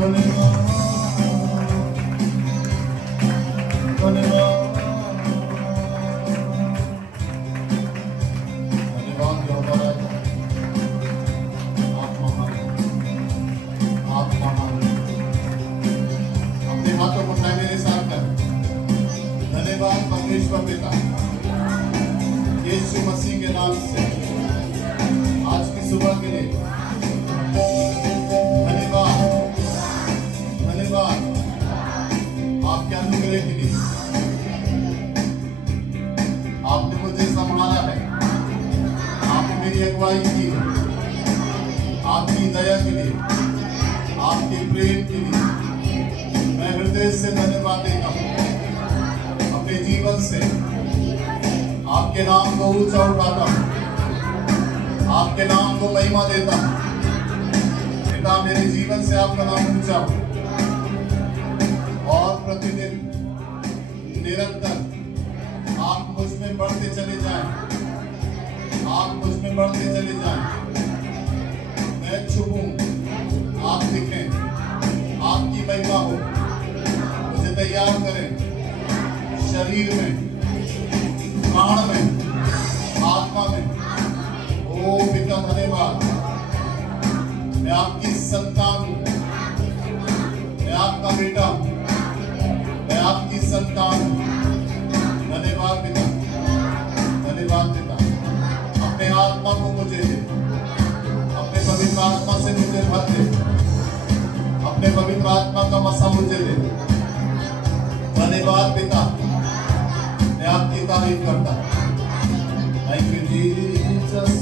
परमेश्वर पिता यीशु मसीह के नाम से आज की सुबह के लिए धन्यवाद, धन्यवाद आपके अनुग्रह के लिए। आपने मुझे संभाला है, आपने मेरी अगुवाई की है। आपकी दया के लिए, आपके प्रेम के लिए मैं हृदय से धन्यवाद देता हूँ। अपने जीवन से आपके नाम को ऊंचा उठाता हूँ, आपके नाम को महिमा देता हूँ। पिता, मेरे जीवन से आपका नाम ऊंचा हो और प्रतिदिन निरंतर आप मुझ में बढ़ते चले जाएं, आप मुझ में बढ़ते चले जाएं। मैं छुपूं, आप दिखें, आपकी महिमा हो। मुझे तैयार करें शरीर में, प्राण में, आत्मा में। ओ पिता धन्यवाद, मैं आपकी संतान हूँ, मैं आपका बेटा हूँ, मैं आपकी संतान हूँ। धन्यवाद पिता, धन्यवाद पिता। अपने आत्मा को मुझे दे, अपने पवित्र आत्मा से मुझे भर दे, अपने पवित्र आत्मा का मसा मुझे दे। धन्यवाद पिता, मैं आपकी तारीफ करता हूँ। Thank you Jesus.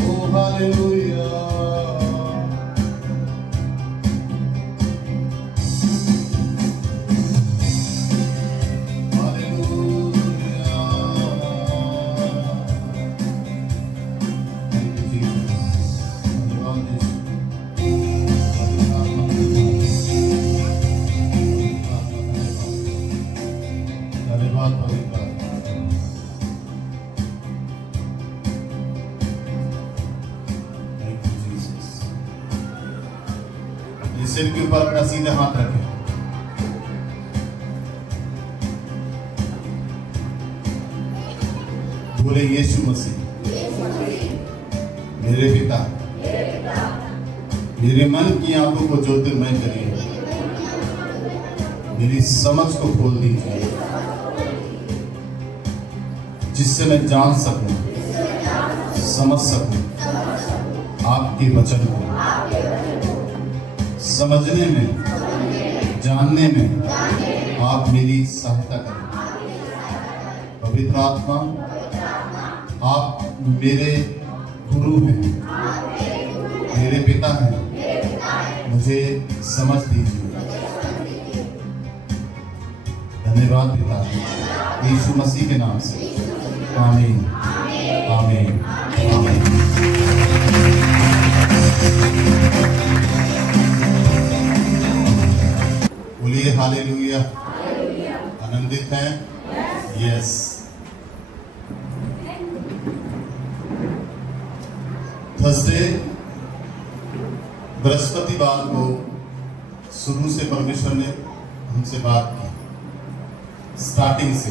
Oh hallelujah. सिर के ऊपर अपना सीधे हाथ रखें। बोले यीशु मसीह, मेरे पिता, मेरे मन की आंखों को ज्योतिर्मय करिए, मेरी समझ को खोल दीजिए, जिससे मैं जान सकूं, समझ सकूं आपके वचन को। समझने में, जानने में आप मेरी सहायता करें। पवित्र आत्मा, आप मेरे गुरु हैं, मेरे पिता हैं, मुझे समझ दीजिए। धन्यवाद पिता, यीशु मसीह के नाम से आमीन, आमीन, आमीन। बोलिए हालेलुया। आनंदित हैं? यस। थर्सडे बृहस्पतिवार को शुरू से परमेश्वर ने हमसे बात की, स्टार्टिंग से,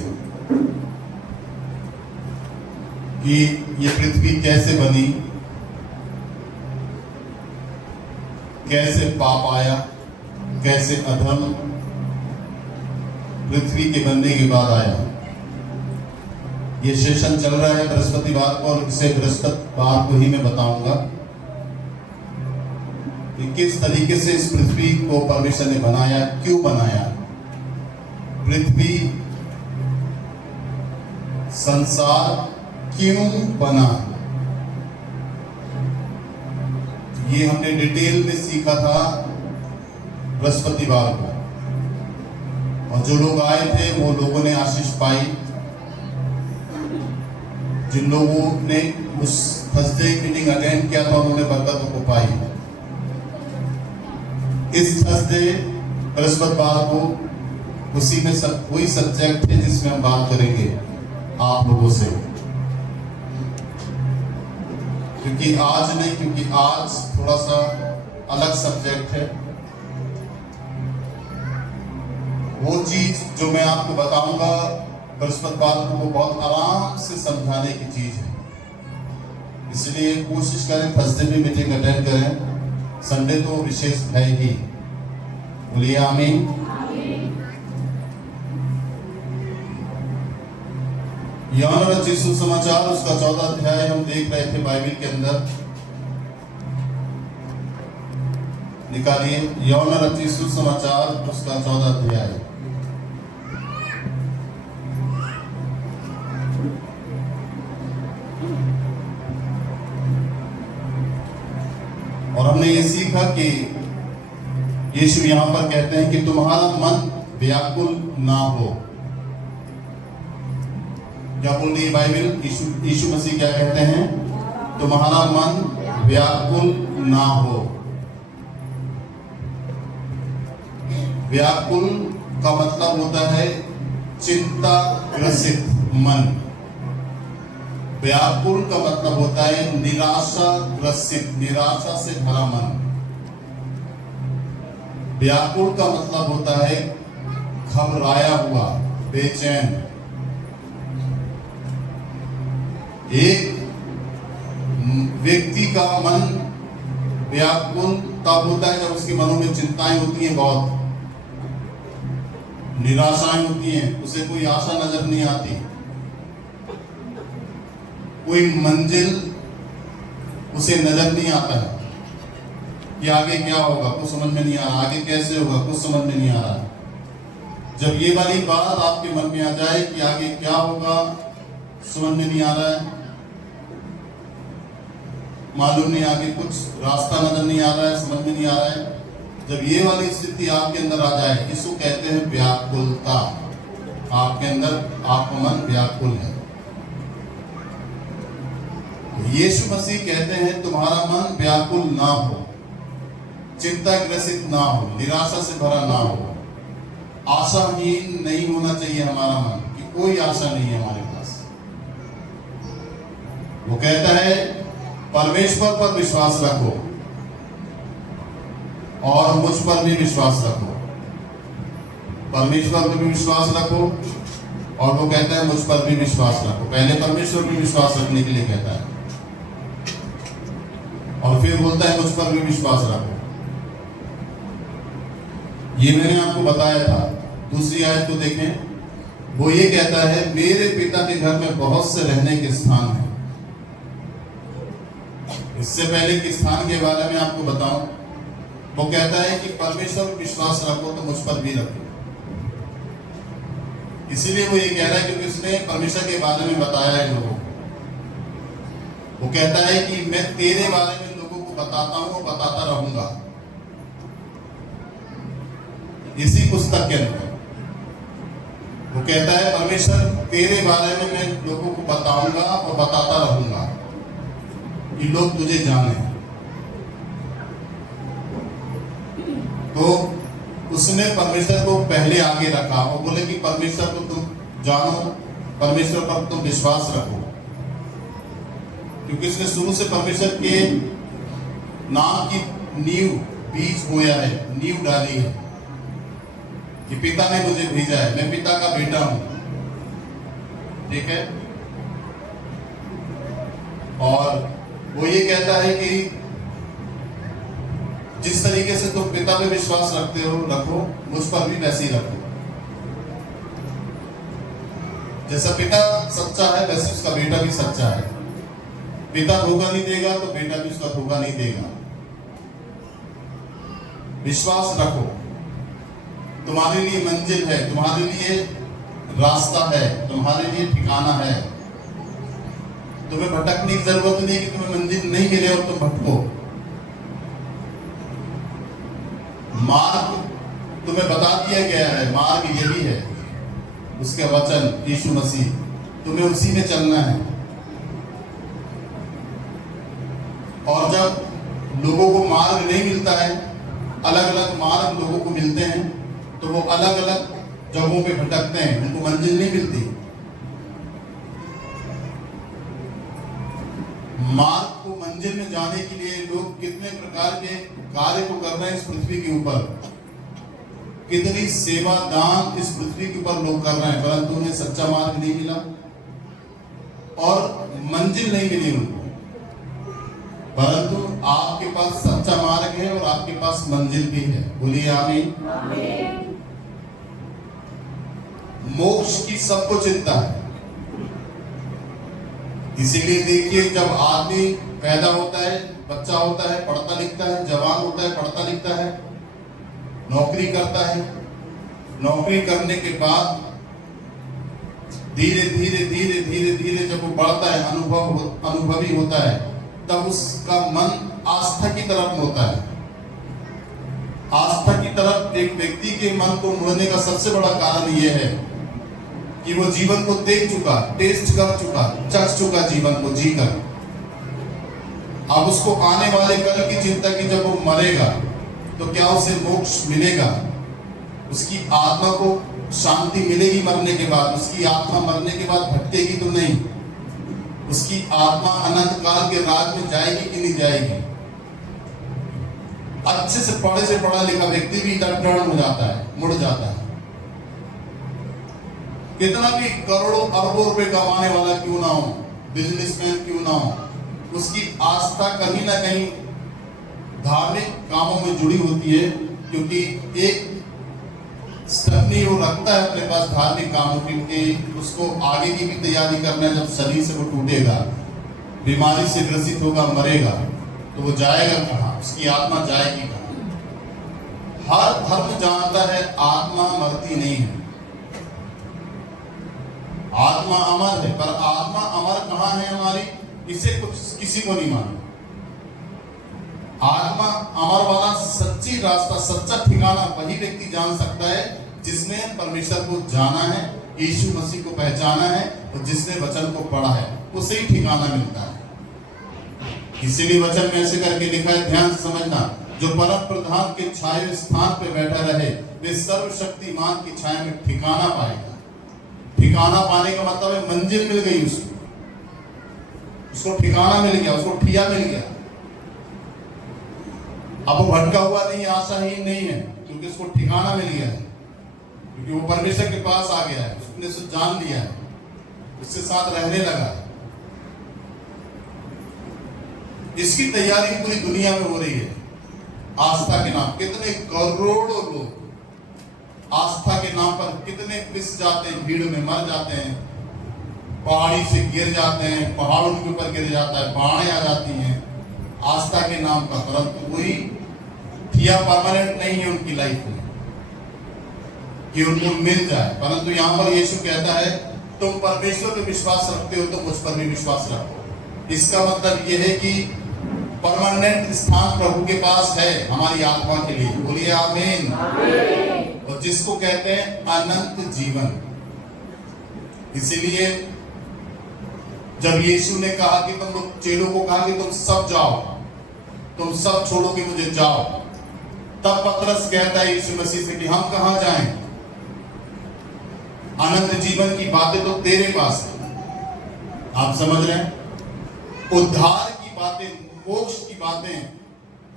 कि ये पृथ्वी कैसे बनी, कैसे पाप आया, कैसे अधर्म पृथ्वी के बनने के बाद आया। ये सेशन चल रहा है बृहस्पतिवार को, और इसे बृहस्पतिवार को ही मैं बताऊंगा कि किस तरीके से इस पृथ्वी को परमेश्वर ने बनाया, क्यों बनाया, पृथ्वी संसार क्यों बना। ये हमने डिटेल में सीखा था बृहस्पतिवार को, और जो लोग आए थे वो लोगों ने आशीष पाई। जिन लोगों ने उस थर्सडे मीटिंग अटेंड किया था उन्होंने बरकतों को पाई। इस थर्सडे बृहस्पतिवार को उसी में वही सब्जेक्ट है जिसमें हम बात करेंगे आप लोगों से। क्योंकि आज नहीं, क्योंकि आज थोड़ा सा अलग सब्जेक्ट है। वो चीज जो मैं आपको बताऊंगा बृहस्पतिवार को, वो बहुत आराम से समझाने की चीज है। इसलिए कोशिश करें थर्सडे में मीटिंग अटेंड करें, संडे तो विशेष है ही। बोलिए आमीन। यूहन्ना रचित सुसमाचार उसका 14 अध्याय हम देख रहे थे बाइबल के अंदर। निकालिए यूहन्ना रचित सुसमाचार उसका 14 अध्याय। और हमने ये सीखा कि यीशु यहां पर कहते हैं कि तुम्हारा मन व्याकुल ना हो। क्या बोल रही है बाइबल? यीशु मसीह क्या कहते हैं? तुम्हारा मन व्याकुल ना हो। व्याकुल का मतलब होता है चिंता ग्रसित मन। व्याकुल का मतलब होता है निराशा ग्रसित, निराशा से भरा मन। व्याकुल का मतलब होता है घबराया हुआ, बेचैन। एक व्यक्ति का मन व्याकुल तब होता है जब उसके मनों में चिंताएं होती हैं, बहुत निराशाएं होती हैं, उसे कोई आशा नजर नहीं आती, कोई मंजिल उसे नजर नहीं आता है कि आगे क्या होगा, कुछ समझ में नहीं आ रहा, आगे कैसे होगा, कुछ समझ में नहीं आ रहा। जब ये वाली बात आपके मन में आ जाए कि आगे क्या होगा, समझ में नहीं आ रहा है, मालूम नहीं, आगे कुछ रास्ता नजर नहीं आ रहा है, समझ में नहीं आ रहा है, जब ये वाली स्थिति आपके अंदर आ जाए, इसको कहते हैं व्याकुलता। आपके अंदर आपका मन व्याकुल है। यीशु मसीह कहते हैं तुम्हारा मन व्याकुल ना हो, चिंता ग्रसित ना हो, निराशा से भरा ना हो, आशाहीन नहीं होना चाहिए हमारा मन कि कोई आशा नहीं है हमारे पास। वो कहता है परमेश्वर पर विश्वास रखो और मुझ पर भी विश्वास रखो। परमेश्वर पर भी विश्वास रखो और वो कहता है मुझ पर भी विश्वास रखो। पहले परमेश्वर पर विश्वास रखने के लिए कहता है और फिर बोलता है मुझ पर भी विश्वास रखो। ये मैंने आपको बताया था। दूसरी आयत को देखें, वो ये कहता है मेरे पिता के घर में बहुत से रहने के स्थान हैं। इससे पहले कि स्थान के बारे में आपको बताऊं, वो कहता है कि परमेश्वर पर विश्वास रखो तो मुझ पर भी रखो। इसीलिए वो ये कह रहा है क्योंकि उसने परमेश्वर के बारे में बताया है लोगों को। वो कहता है कि मैं तेरे बारे में लोगों को बताता हूं और बताता रहूंगा। इसी पुस्तक के अंदर वो कहता है परमेश्वर तेरे बारे में मैं लोगों को बताऊंगा और बताता रहूंगा कि लोग तुझे जाने। तो उसने परमेश्वर को पहले आगे रखा और बोले कि परमेश्वर को तुम जानो, परमेश्वर पर तुम विश्वास रखो, क्योंकि उसने शुरू से परमेश्वर के नाम की नींव, बीज बोया है, नींव डाली है कि पिता ने मुझे भेजा है, मैं पिता का बेटा हूं। ठीक है। और वो ये कहता है कि जिस तरीके से तुम पिता पे विश्वास रखते हो रखो, मुझ पर भी वैसे ही रखो। जैसा पिता सच्चा है वैसे उसका बेटा भी सच्चा है। पिता धोखा नहीं देगा तो बेटा भी उसका धोखा नहीं देगा। विश्वास रखो। तुम्हारे लिए मंजिल है, तुम्हारे लिए रास्ता है, तुम्हारे लिए ठिकाना है। तुम्हें भटकने की जरूरत नहीं कि तुम्हें मंजिल नहीं मिले और तुम भटको। मार्ग तुम्हें बता दिया गया है, मार्ग यही है, उसके वचन यीशु मसीह, तुम्हें उसी में चलना है। और जब लोगों को मार्ग नहीं मिलता है, अलग अलग मार्ग लोगों को मिलते हैं, तो वो अलग अलग जगहों पे भटकते हैं, उनको मंजिल नहीं मिलती। मार्ग को मंजिल मंजिल में जाने के लिए लोग कितने प्रकार के कार्य को कर रहे हैं इस पृथ्वी के ऊपर, कितनी सेवा दान इस पृथ्वी के ऊपर लोग कर रहे हैं, परंतु उन्हें सच्चा मार्ग नहीं मिला और मंजिल नहीं मिली उनको। परंतु आपके पास सच्चा मार्ग है और आपके पास मंजिल भी है। बोलिए आमीन। मोक्ष की सबको चिंता है। इसीलिए देखिए, जब आदमी पैदा होता है, बच्चा होता है, पढ़ता लिखता है, जवान होता है, पढ़ता लिखता है, नौकरी करता है, नौकरी करने के बाद धीरे धीरे धीरे धीरे धीरे जब वो बढ़ता है, अनुभवी होता है, तब उसका मन आस्था की तरफ होता है। आस्था की तरफ एक व्यक्ति के मन को मुड़ने का सबसे बड़ा कारण यह है कि वो जीवन को देख चुका, टेस्ट कर चुका, चख चुका जीवन को जीकर। अब उसको आने वाले कल की चिंता की जब वो मरेगा तो क्या उसे मोक्ष मिलेगा? उसकी आत्मा को शांति मिलेगी मरने के बाद? उसकी आत्मा मरने के बाद भटकेगी तो नहीं। उसकी आत्मा अनंत काल के राज में जाएगी कि नहीं जाएगी? अच्छे से पढ़ा लिखा व्यक्ति भी टर्न हो जाता है, मुड़ जाता है। कितना भी करोड़ों अरबों रुपए कमाने वाला क्यों ना हो, बिजनेसमैन क्यों ना हो, उसकी आस्था कहीं ना कहीं धार्मिक कामों में जुड़ी होती है, क्योंकि एक स्टेपनी वो रखता है अपने पास धार्मिक कामों की, उसको आगे की भी तैयारी करना है। जब शरीर से वो टूटेगा, बीमारी से ग्रसित होगा, मरेगा, तो वो जाएगा कहाँ? उसकी आत्मा जाएगी कहाँ? हर धर्म जानता है आत्मा मरती नहीं है, आत्मा अमर है। पर आत्मा अमर कहाँ है हमारी, इसे कुछ किसी को नहीं मालूम। आत्मा अमर वाला सच्ची रास्ता, सच्चा ठिकाना वही व्यक्ति जान सकता है जिसने परमेश्वर को जाना है, यीशु मसीह को पहचाना है और जिसने वचन को पढ़ा है, उसे ही ठिकाना मिलता है। इसीलिए वचन में ऐसे करके लिखा है, ध्यान से समझना, जो परम प्रधान के छाये स्थान पे बैठा रहे वे सर्वशक्तिमान की छाया में ठिकाना पाएगा। ठिकाना पाने का मतलब है मंजिल मिल गई उसको ठिकाना मिल गया, उसको ठिया मिल गया। अब वो भटका हुआ नहीं, आशाहीन नहीं है, क्योंकि उसको ठिकाना मिल गया है, क्योंकि वो परमेश्वर के पास आ गया है, उसने उसे जान लिया है, उसके साथ रहने लगा है। इसकी तैयारी पूरी दुनिया में हो रही है आस्था के नाम। कितने करोड़ों लोग आस्था के नाम पर कितने पिस जाते हैं, भीड़ में मर जाते हैं, पहाड़ी से गिर जाते हैं, पहाड़ों के ऊपर गिर जाता है, बाढ़ें आ जाती हैं आस्था के नाम पर, परंतु कोई ठिया परमानेंट नहीं है उनकी लाइफ में कि उनको मिल जाए। परंतु यहाँ पर यीशु कहता है, तुम परमेश्वर पर विश्वास रखते हो तो मुझ पर भी विश्वास रखो। इसका मतलब यह है कि परमानेंट स्थान प्रभु के पास है हमारी आत्मा के लिए। बोलिए आमीन। और जिसको कहते हैं अनंत जीवन। इसीलिए जब यीशु ने कहा कि तुम लोग चेलों को कहा कि तुम सब जाओ, तुम सब छोड़ो कि मुझे जाओ, तब पतरस कहता है यीशु मसीह से कि हम कहां जाएं? अनंत जीवन की बातें तो तेरे पास है। आप समझ रहे हैं? उद्धार की बातें, मोक्ष की बातें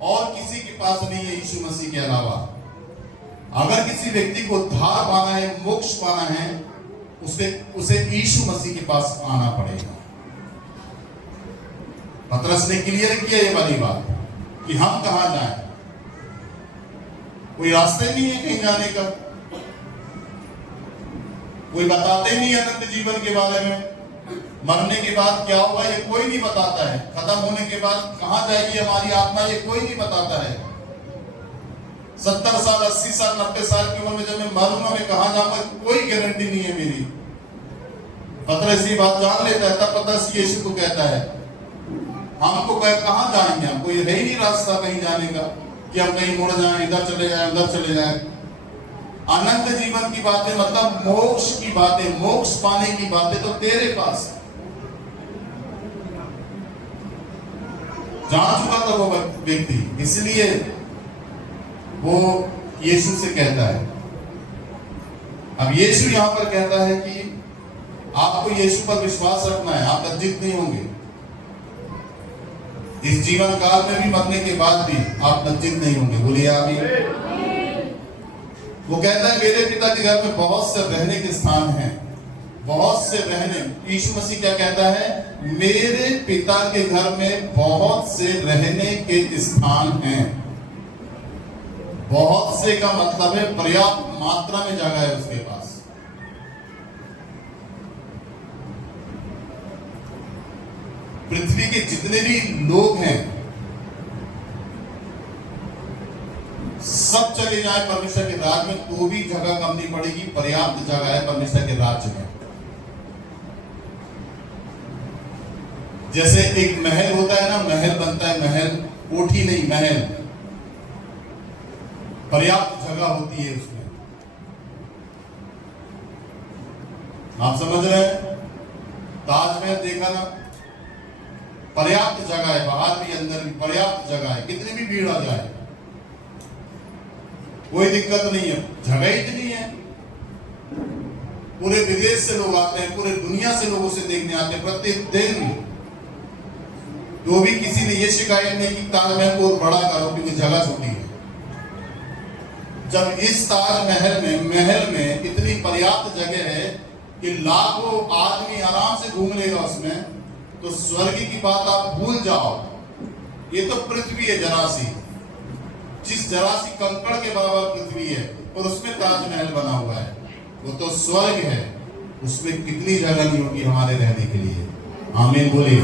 और किसी के पास नहीं है यीशु मसीह के अलावा। अगर किसी व्यक्ति को उद्धार पाना है, मोक्ष पाना है, उसे यीशु मसीह के पास आना पड़ेगा। पतरस ने क्लियर किया ये वाली बात कि हम कहां जाएं? कोई रास्ता ही नहीं है कहीं जाने का, कोई बताते नहीं अनंत जीवन के बारे में। मरने के बाद क्या होगा ये कोई नहीं बताता है। खत्म होने के बाद कहां जाएगी हमारी आत्मा ये कोई नहीं बताता है। 70 साल 80 साल 90 साल की उम्र में जब मैं मारूंगा मैं कहां जाऊंगा कोई गारंटी नहीं है मेरी। पतरस ये बात जान लेता है, तब पतरस यीशु को कहता है हमको कहां जाएंगे, हमको ये है ही नहीं रास्ता कहीं जाने का कि हम कहीं मुड़ जाएं, इधर चले जाएं, उधर चले जाएं। अनंत जीवन की बातें मतलब मोक्ष की बातें, मोक्ष पाने की बातें तो तेरे पास है। जान चुका था वो व्यक्ति, इसलिए वो यीशु से कहता है। अब यीशु यहां पर कहता है कि आपको यीशु पर विश्वास रखना है, आप लज्जित नहीं होंगे। इस जीवन काल में भी, मरने के बाद भी आप लज्जित नहीं होंगे। बोलिए आमीन। वो कहता है मेरे पिता के घर में बहुत से रहने के स्थान हैं, बहुत से रहने। यीशु मसीह क्या कहता है? मेरे पिता के घर में बहुत से रहने के स्थान हैं। बहुत से का मतलब है पर्याप्त मात्रा में जगह है उसके पास। पृथ्वी के जितने भी लोग हैं सब चले जाए परमेश्वर के राज्य में तो भी जगह कम नहीं पड़ेगी, पर्याप्त जगह है परमेश्वर के राज्य में। जैसे एक महल होता है ना, महल बनता है, महल कोठी नहीं, महल, पर्याप्त जगह होती है उसमें। आप समझ रहे हैं? ताजमहल देखा ना, पर्याप्त जगह है, बाहर भी अंदर भी पर्याप्त जगह है, कितनी भी भीड़ आ जाए कोई दिक्कत नहीं है, जगह इतनी है। पूरे विदेश से लोग आते हैं, पूरे दुनिया से लोग उसे देखने आते हैं प्रत्येक दिन। तो भी किसी ने यह शिकायत नहीं की ताजमहल को बड़ा करो क्योंकि जगह छोटी है। जब इस ताजमहल में इतनी पर्याप्त जगह है कि लाखों आदमी आराम से घूम लेगा उसमें, तो स्वर्ग की बात आप भूल जाओ। ये तो पृथ्वी है जरासी, जिस जरासी कंकड़ के बराबर पृथ्वी है और उसमें ताजमहल बना हुआ है, वो तो स्वर्ग है। उसमें कितनी जगह नहीं होगी हमारे रहने के लिए। आमीन बोलिए।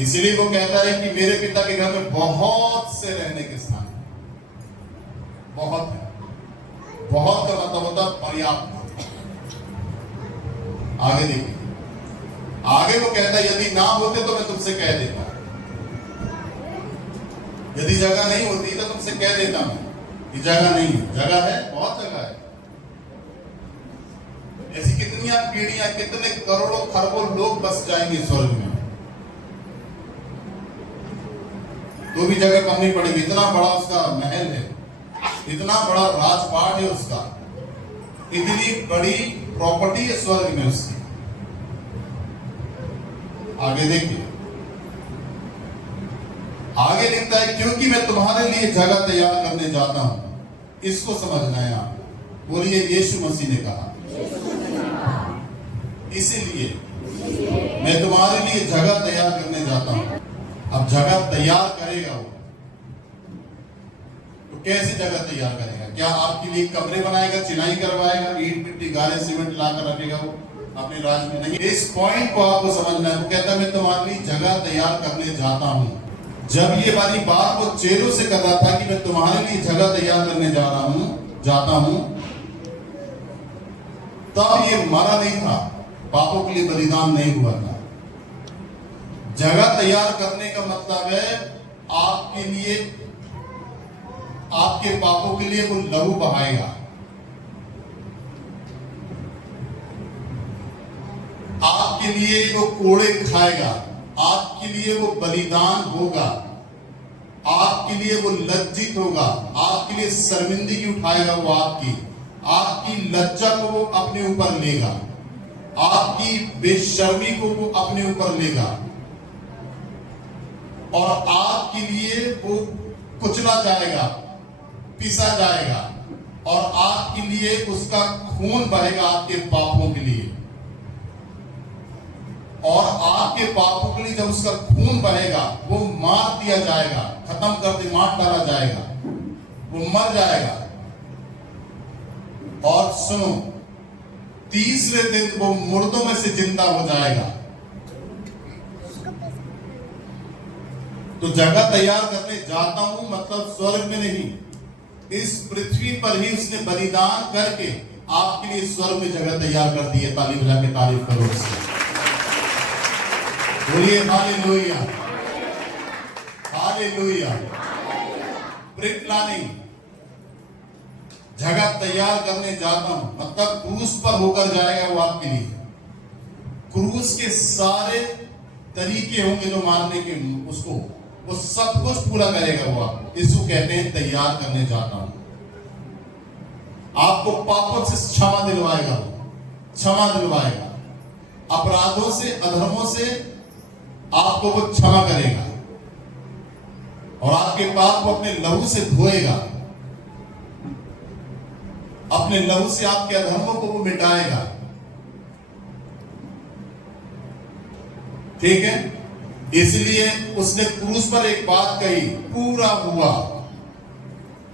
इसलिए वो कहता है कि मेरे पिता के घर में बहुत से रहने के स्थान, बहुत है। बहुत का मतलब होता पर्याप्त। आगे देखिए, आगे वो कहता है यदि ना होते तो मैं तुमसे कह देता, यदि जगह नहीं होती तो तुमसे कह देता मैं कि जगह नहीं है। जगह है, बहुत जगह है। ऐसी कितनी पीढ़ियां, कितने करोड़ों खरबों लोग बस जाएंगे स्वर्ग में, तो भी जगह कम नहीं पड़ेगी। इतना बड़ा उसका महल है, इतना बड़ा राजपाट है उसका, इतनी बड़ी प्रॉपर्टी है स्वर्ग में उसकी। आगे देखिए, आगे लिखता है क्योंकि मैं तुम्हारे लिए जगह तैयार करने जाता हूं। इसको समझना है आप। बोलिए यीशु मसीह ने कहा, इसीलिए मैं तुम्हारे लिए जगह तैयार करने जाता हूं। अब जगह तैयार करेगा वो, तो कैसी जगह तैयार करेगा? क्या आपके लिए कमरे बनाएगा, चिनाई करवाएगा, ईंट मिट्टी गारे सीमेंट लाकर रखेगा वो अपने राज्य में? नहीं। इस पॉइंट को आपको समझना है। वो कहता है मैं तुम्हारे लिए जगह तैयार करने जाता हूं। जब ये वाली बात वो चेलों से कर रहा था कि मैं तुम्हारे लिए जगह तैयार करने जाता हूं, तब ये मरा नहीं था, पापों के लिए बलिदान नहीं हुआ था। जगह तैयार करने का मतलब है आपके लिए, आपके पापों के लिए वो लहू बहाएगा, आपके लिए वो कोड़े खाएगा, आपके लिए वो बलिदान होगा, आपके लिए वो लज्जित होगा, आपके लिए शर्मिंदगी उठाएगा वो, आपकी लज्जा को वो अपने ऊपर लेगा, आपकी बेशर्मी को वो अपने ऊपर लेगा, और आपके लिए वो कुचला जाएगा, पीसा जाएगा, और आपके लिए उसका खून बहेगा आपके पापों के लिए। और आपके पापों के लिए जब उसका खून बहेगा, वो मार दिया जाएगा, खत्म कर दे, मार डाला जाएगा, वो मर जाएगा। और सुनो, तीसरे दिन वो मुर्दों में से जिंदा हो जाएगा। तो जगह तैयार करने जाता हूं मतलब स्वर्ग में नहीं, इस पृथ्वी पर ही उसने बलिदान करके आपके लिए स्वर्ग में जगह तैयार कर दी है। ताली बजा के तारीफ करो उसकी। बोलिए हालेलुया, हालेलुया। प्री प्लानिंग, जगह तैयार करने जाता हूं मतलब क्रूस पर होकर जाएगा वो आपके लिए। क्रूस के सारे तरीके होंगे जो मारने के, उसको वो सब कुछ पूरा करेगा वो। आप इसको कहते हैं तैयार करने जाता हूं। आपको पापों से क्षमा दिलवाएगा, क्षमा दिलवाएगा, अपराधों से, अधर्मों से आपको वो क्षमा करेगा और आपके पाप को अपने लहू से धोएगा, अपने लहू से आपके अधर्मों को वो मिटाएगा। ठीक है, इसलिए उसने क्रूस पर एक बात कही, पूरा हुआ।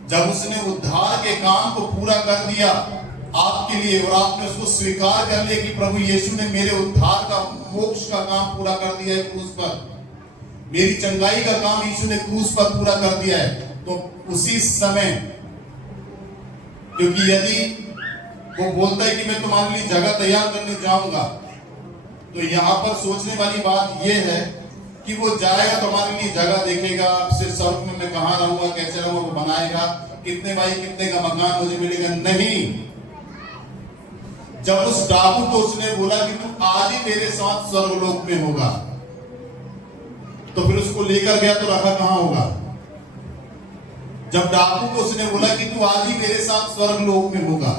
जब उसने उद्धार के काम को पूरा कर दिया आपके लिए और आपने उसको स्वीकार कर लिया कि प्रभु यीशु ने मेरे उद्धार का, मोक्ष का काम पूरा कर दिया है क्रूस पर, मेरी चंगाई का काम यीशु ने क्रूस पर पूरा कर दिया है, तो उसी समय, क्योंकि यदि वो बोलता है कि मैं तुम्हारे लिए जगह तैयार करने जाऊंगा, तो यहां पर सोचने वाली बात यह है कि वो जाएगा तो हमारे लिए जगह देखेगा, फिर स्वर्ग में मैं कहां रहूंगा, कैसे रहूंगा, वो बनाएगा, कितने बाई कितने का मकान मुझे मिलेगा, नहीं। जब उस डाकू को उसने बोला कि तू आज ही मेरे साथ स्वर्गलोक में होगा, तो फिर उसको लेकर गया तो रखा कहां होगा? जब डाकू को उसने बोला कि तू आज ही मेरे साथ स्वर्गलोक में होगा,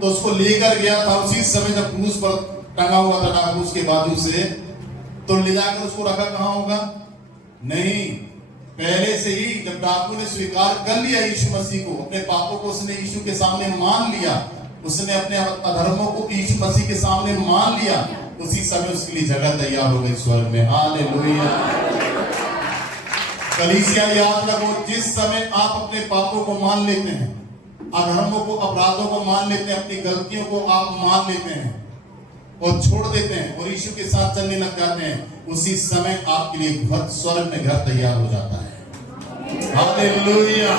तो उसको लेकर गया था। उसी समय जब क्रूस पर टंगा हुआ था डाकू उसके बाजू से, तो ले जाकर उसको रखा कहां होगा? नहीं, पहले से ही जब डाकू ने स्वीकार कर लिया यीशु मसीह को, अपने पापों को उसने यीशु के सामने मान लिया, उसने अपने अधर्मों को यीशु मसीह के सामने मान लिया, उसी समय उसके लिए जगह तैयार हो गई स्वर्ग में। हालेलुया। कलीसिया याद रखो, जिस समय आप अपने पापों को मान लेते हैं, अधर्मों को, अपराधों को मान लेते हैं, अपनी गलतियों को आप मान लेते हैं और छोड़ देते हैं और यीशु के साथ चलने लग जाते हैं, उसी समय आपके लिए घर, स्वर्ग में घर तैयार हो जाता है। हालेलुया,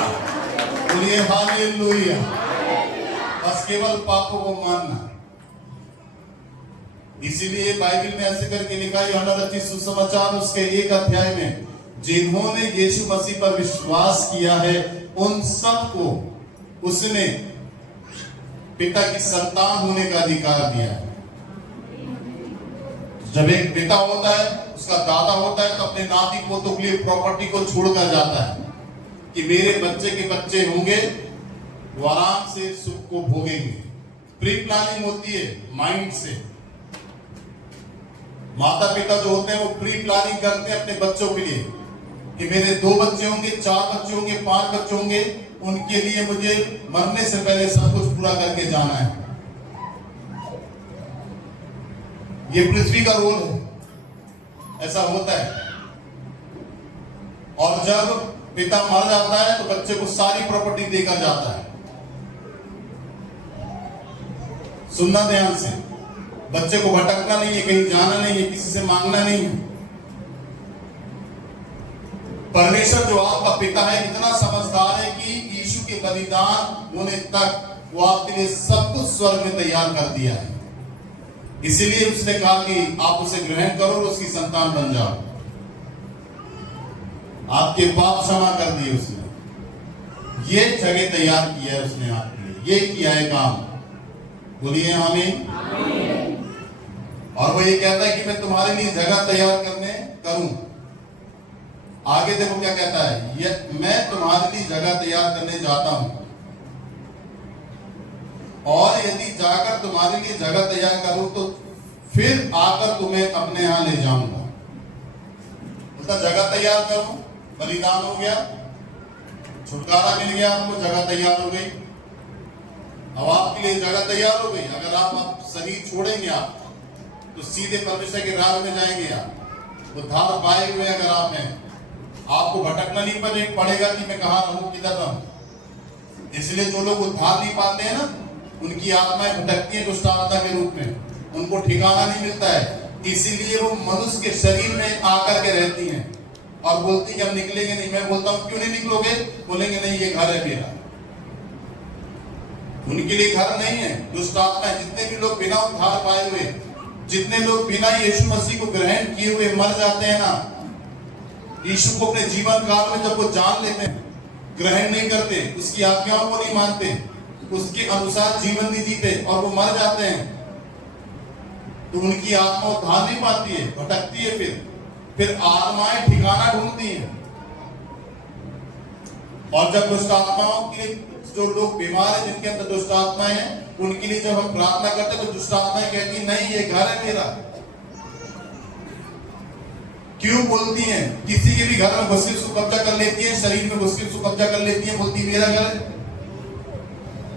बोलिए हालेलुया। बस केवल पापों को मानना। इसीलिए बाइबल में ऐसे करके लिखा है, यूहन्ना रचित सुसमाचार उसके 1 अध्याय में, जिन्होंने यीशु मसीह पर विश्वास किया है उन सबको उसने पिता की संतान होने का अधिकार दिया है। जब एक पिता होता है, उसका दादा होता है, तो अपने नाती पोतों के लिए प्रॉपर्टी को छोड़कर जाता है कि मेरे बच्चे के बच्चे होंगे, वो आराम से सुख को भोगेंगे। प्री प्लानिंग होती है माइंड से। माता पिता जो होते हैं वो प्री प्लानिंग करते हैं अपने बच्चों के लिए कि मेरे 2 बच्चे होंगे, 4 बच्चे होंगे, 5 बच्चे होंगे, उनके लिए मुझे मरने से पहले सब कुछ पूरा करके जाना है। ये पृथ्वी का रोल है, ऐसा होता है। और जब पिता मर जाता है तो बच्चे को सारी प्रॉपर्टी देकर जाता है। सुनना ध्यान से, बच्चे को भटकना नहीं है, कहीं जाना नहीं है, किसी से मांगना नहीं है। परमेश्वर जो आपका पिता है इतना समझदार है कि यीशु के बलिदान होने तक वो आपके लिए सब कुछ स्वर्ग में तैयार कर दिया है। इसीलिए उसने कहा कि आप उसे ग्रहण करो और उसकी संतान बन जाओ। आपके पाप क्षमा कर दिए उसने, ये जगह तैयार किया है उसने आपके लिए, ये किया है काम। बोलिए आमीन। और वो ये कहता है कि मैं तुम्हारे लिए जगह तैयार करने करूं। आगे देखो क्या कहता है, ये मैं तुम्हारे लिए जगह तैयार करने जाता हूं और यदि जाकर तुम्हारे लिए जगह तैयार करूं तो फिर आकर तुम्हें अपने यहां ले जाऊंगा। उसका जगह तैयार करूं, बलिदान हो गया, छुटकारा मिल गया, आपको जगह तैयार हो गई। अब आपके लिए जगह तैयार हो गई। अगर आप शरीर छोड़ेंगे आप तो सीधे परमेश्वर के राज में जाएंगे। आप उद्धार पाए हुए अगर आप हैं, आपको भटकना नहीं पड़ेगा कि मैं कहां रहूं, किधर रहूं। इसलिए जो लोग उद्धार नहीं पाते हैं ना, उनकी आत्माएं भटकती है दुष्ट आत्मा के रूप में, उनको ठिकाना नहीं मिलता है। इसीलिए वो मनुष्य के शरीर में आकर के रहती हैं और बोलती कि हम निकलेंगे नहीं। मैं बोलता हूं क्यों नहीं निकलोगे? बोलेंगे नहीं, ये घर है मेरा। उनके लिए घर नहीं है, दुष्ट आत्मा है। जितने भी लोग बिना उद्धार पाए हुए, जितने लोग बिना यीशु मसीह को ग्रहण किए हुए मर जाते हैं ना, यीशु को अपने जीवन काल में जब वो जान लेते हैं, ग्रहण नहीं करते, उसकी आज्ञाओं को नहीं मानते, उसके अनुसार जीवन नहीं जीते और वो मर जाते हैं, तो उनकी आत्मा उद्धार नहीं पाती है, भटकती है। फिर आत्माएं ठिकाना ढूंढती हैं। और जब दुष्ट आत्माओं के लिए, जो लोग बीमार हैं, जिनके अंदर दुष्ट आत्माएं हैं, उनके लिए जब हम प्रार्थना करते हैं तो दुष्ट आत्माएं कहती नहीं, ये घर है मेरा, क्यों बोलती हैं? किसी के भी घर में घुस के उसको कब्जा कर लेती है, शरीर में घुस के उसको कब्जा कर लेती है, बोलती मेरा घर है।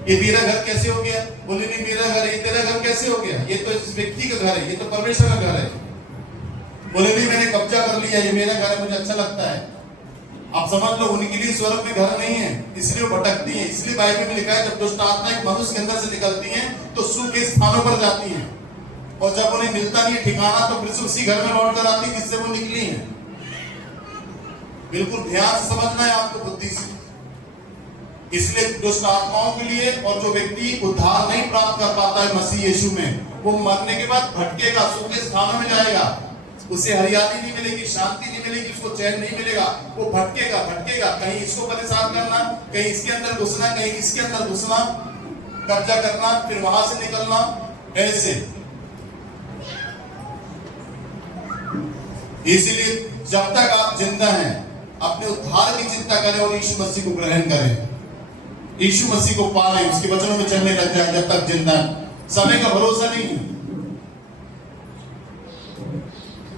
ये तेरा घर कैसे हो गया? बोले नहीं मेरा घर है। ये तेरा घर कैसे हो गया? ये तो इस व्यक्ति का घर है, ये तो परमेश्वर का घर है। बोले नहीं मैंने कब्जा कर लिया, ये मेरा घर है, मुझे अच्छा लगता है। आप समझ लो उनके लिए स्वर्ग में घर नहीं है, इसलिए वो भटकती है। इसलिए बाइबल में लिखा है जब दुष्ट आत्मा एक मनुष्य के अंदर से निकलती हैं तो सुख के स्थानों पर जाती हैं, और जब उन्हें मिलता नहीं ठिकाना तो फिर से उसी घर में लौट कर आती जिससे वो निकली हैं। बिल्कुल ध्यान से समझना है आपको, बुद्धि से। इसलिए दुष्ट आत्माओं के लिए, और जो व्यक्ति उद्धार नहीं प्राप्त कर पाता है मसीह यीशु में, वो मरने के बाद भटकेगा, सुख के स्थानों में जाएगा। उसे हरियाली नहीं मिलेगी, शांति नहीं मिलेगी, उसको चैन नहीं मिलेगा। वो भटकेगा भटकेगा, कहीं इसको परेशान करना, कहीं इसके अंदर घुसना, कहीं इसके अंदर घुसना, कब्जा करना, फिर वहां से निकलना, ऐसे। इसीलिए जब तक आप जिंदा हैं अपने उद्धार की चिंता करें और यीशु मसीह को ग्रहण करें, यीशु मसीह को पालें, उसके वचनों में चलने लग जाए। जब तक जिंदा है, समय का भरोसा नहीं है।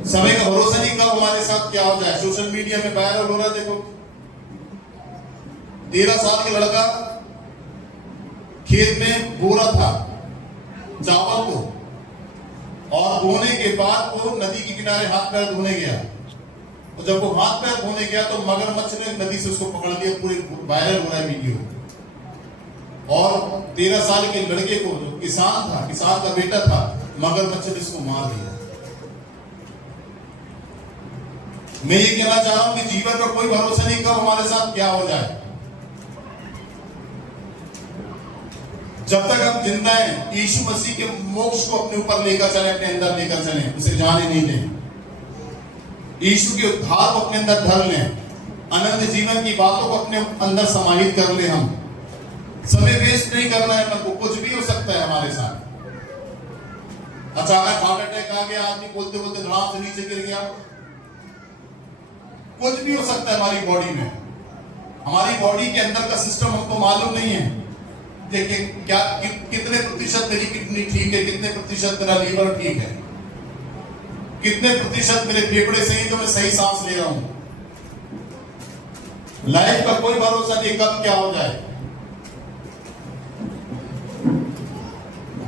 समय का भरोसा नहीं, कब हमारे साथ क्या हो जाए। सोशल मीडिया में वायरल हो रहा है, देखो 13 साल का लड़का खेत में बो रहा था चावल को, और बोने के बाद वो नदी के किनारे हाथ पैर धोने गया, और जब वो हाथ पैर धोने गया तो मगरमच्छ ने नदी से उसको पकड़ लिया। पूरे वायरल हो रहा है वीडियो। और 13 साल के लड़के को, जो किसान था, किसान का बेटा था, मगरमच्छ ने इसको मार दिया। मैं ये कहना चाह रहा हूं कि जीवन का कोई भरोसा नहीं, कब हमारे साथ क्या हो जाए। जब तक हम जिंदा हैं, यीशु मसीह के मोक्ष को अपने ऊपर लेकर चले, अपने अंदर लेकर चले, उसे जाने नहीं दें। यीशु के उद्धार को अपने अंदर धर लें, अनंत जीवन की बातों को अपने अंदर समाहित कर ले। हम समय वेस्ट नहीं करना है, पर कुछ भी हो सकता है हमारे साथ। अचानक हार्ट अटैक आ गया, आदमी बोलते बोलते धड़ाम से नीचे गिर गया, कुछ भी हो सकता है हमारी बॉडी में। हमारी बॉडी के अंदर का सिस्टम हमको मालूम नहीं है। देखिए क्या कितने प्रतिशत मेरी किडनी ठीक है, कितने प्रतिशत मेरा लीवर ठीक है, कितने प्रतिशत मेरे फेफड़े सही, तो मैं सही सांस ले रहा हूं। लाइफ का कोई भरोसा नहीं, कब क्या हो जाए।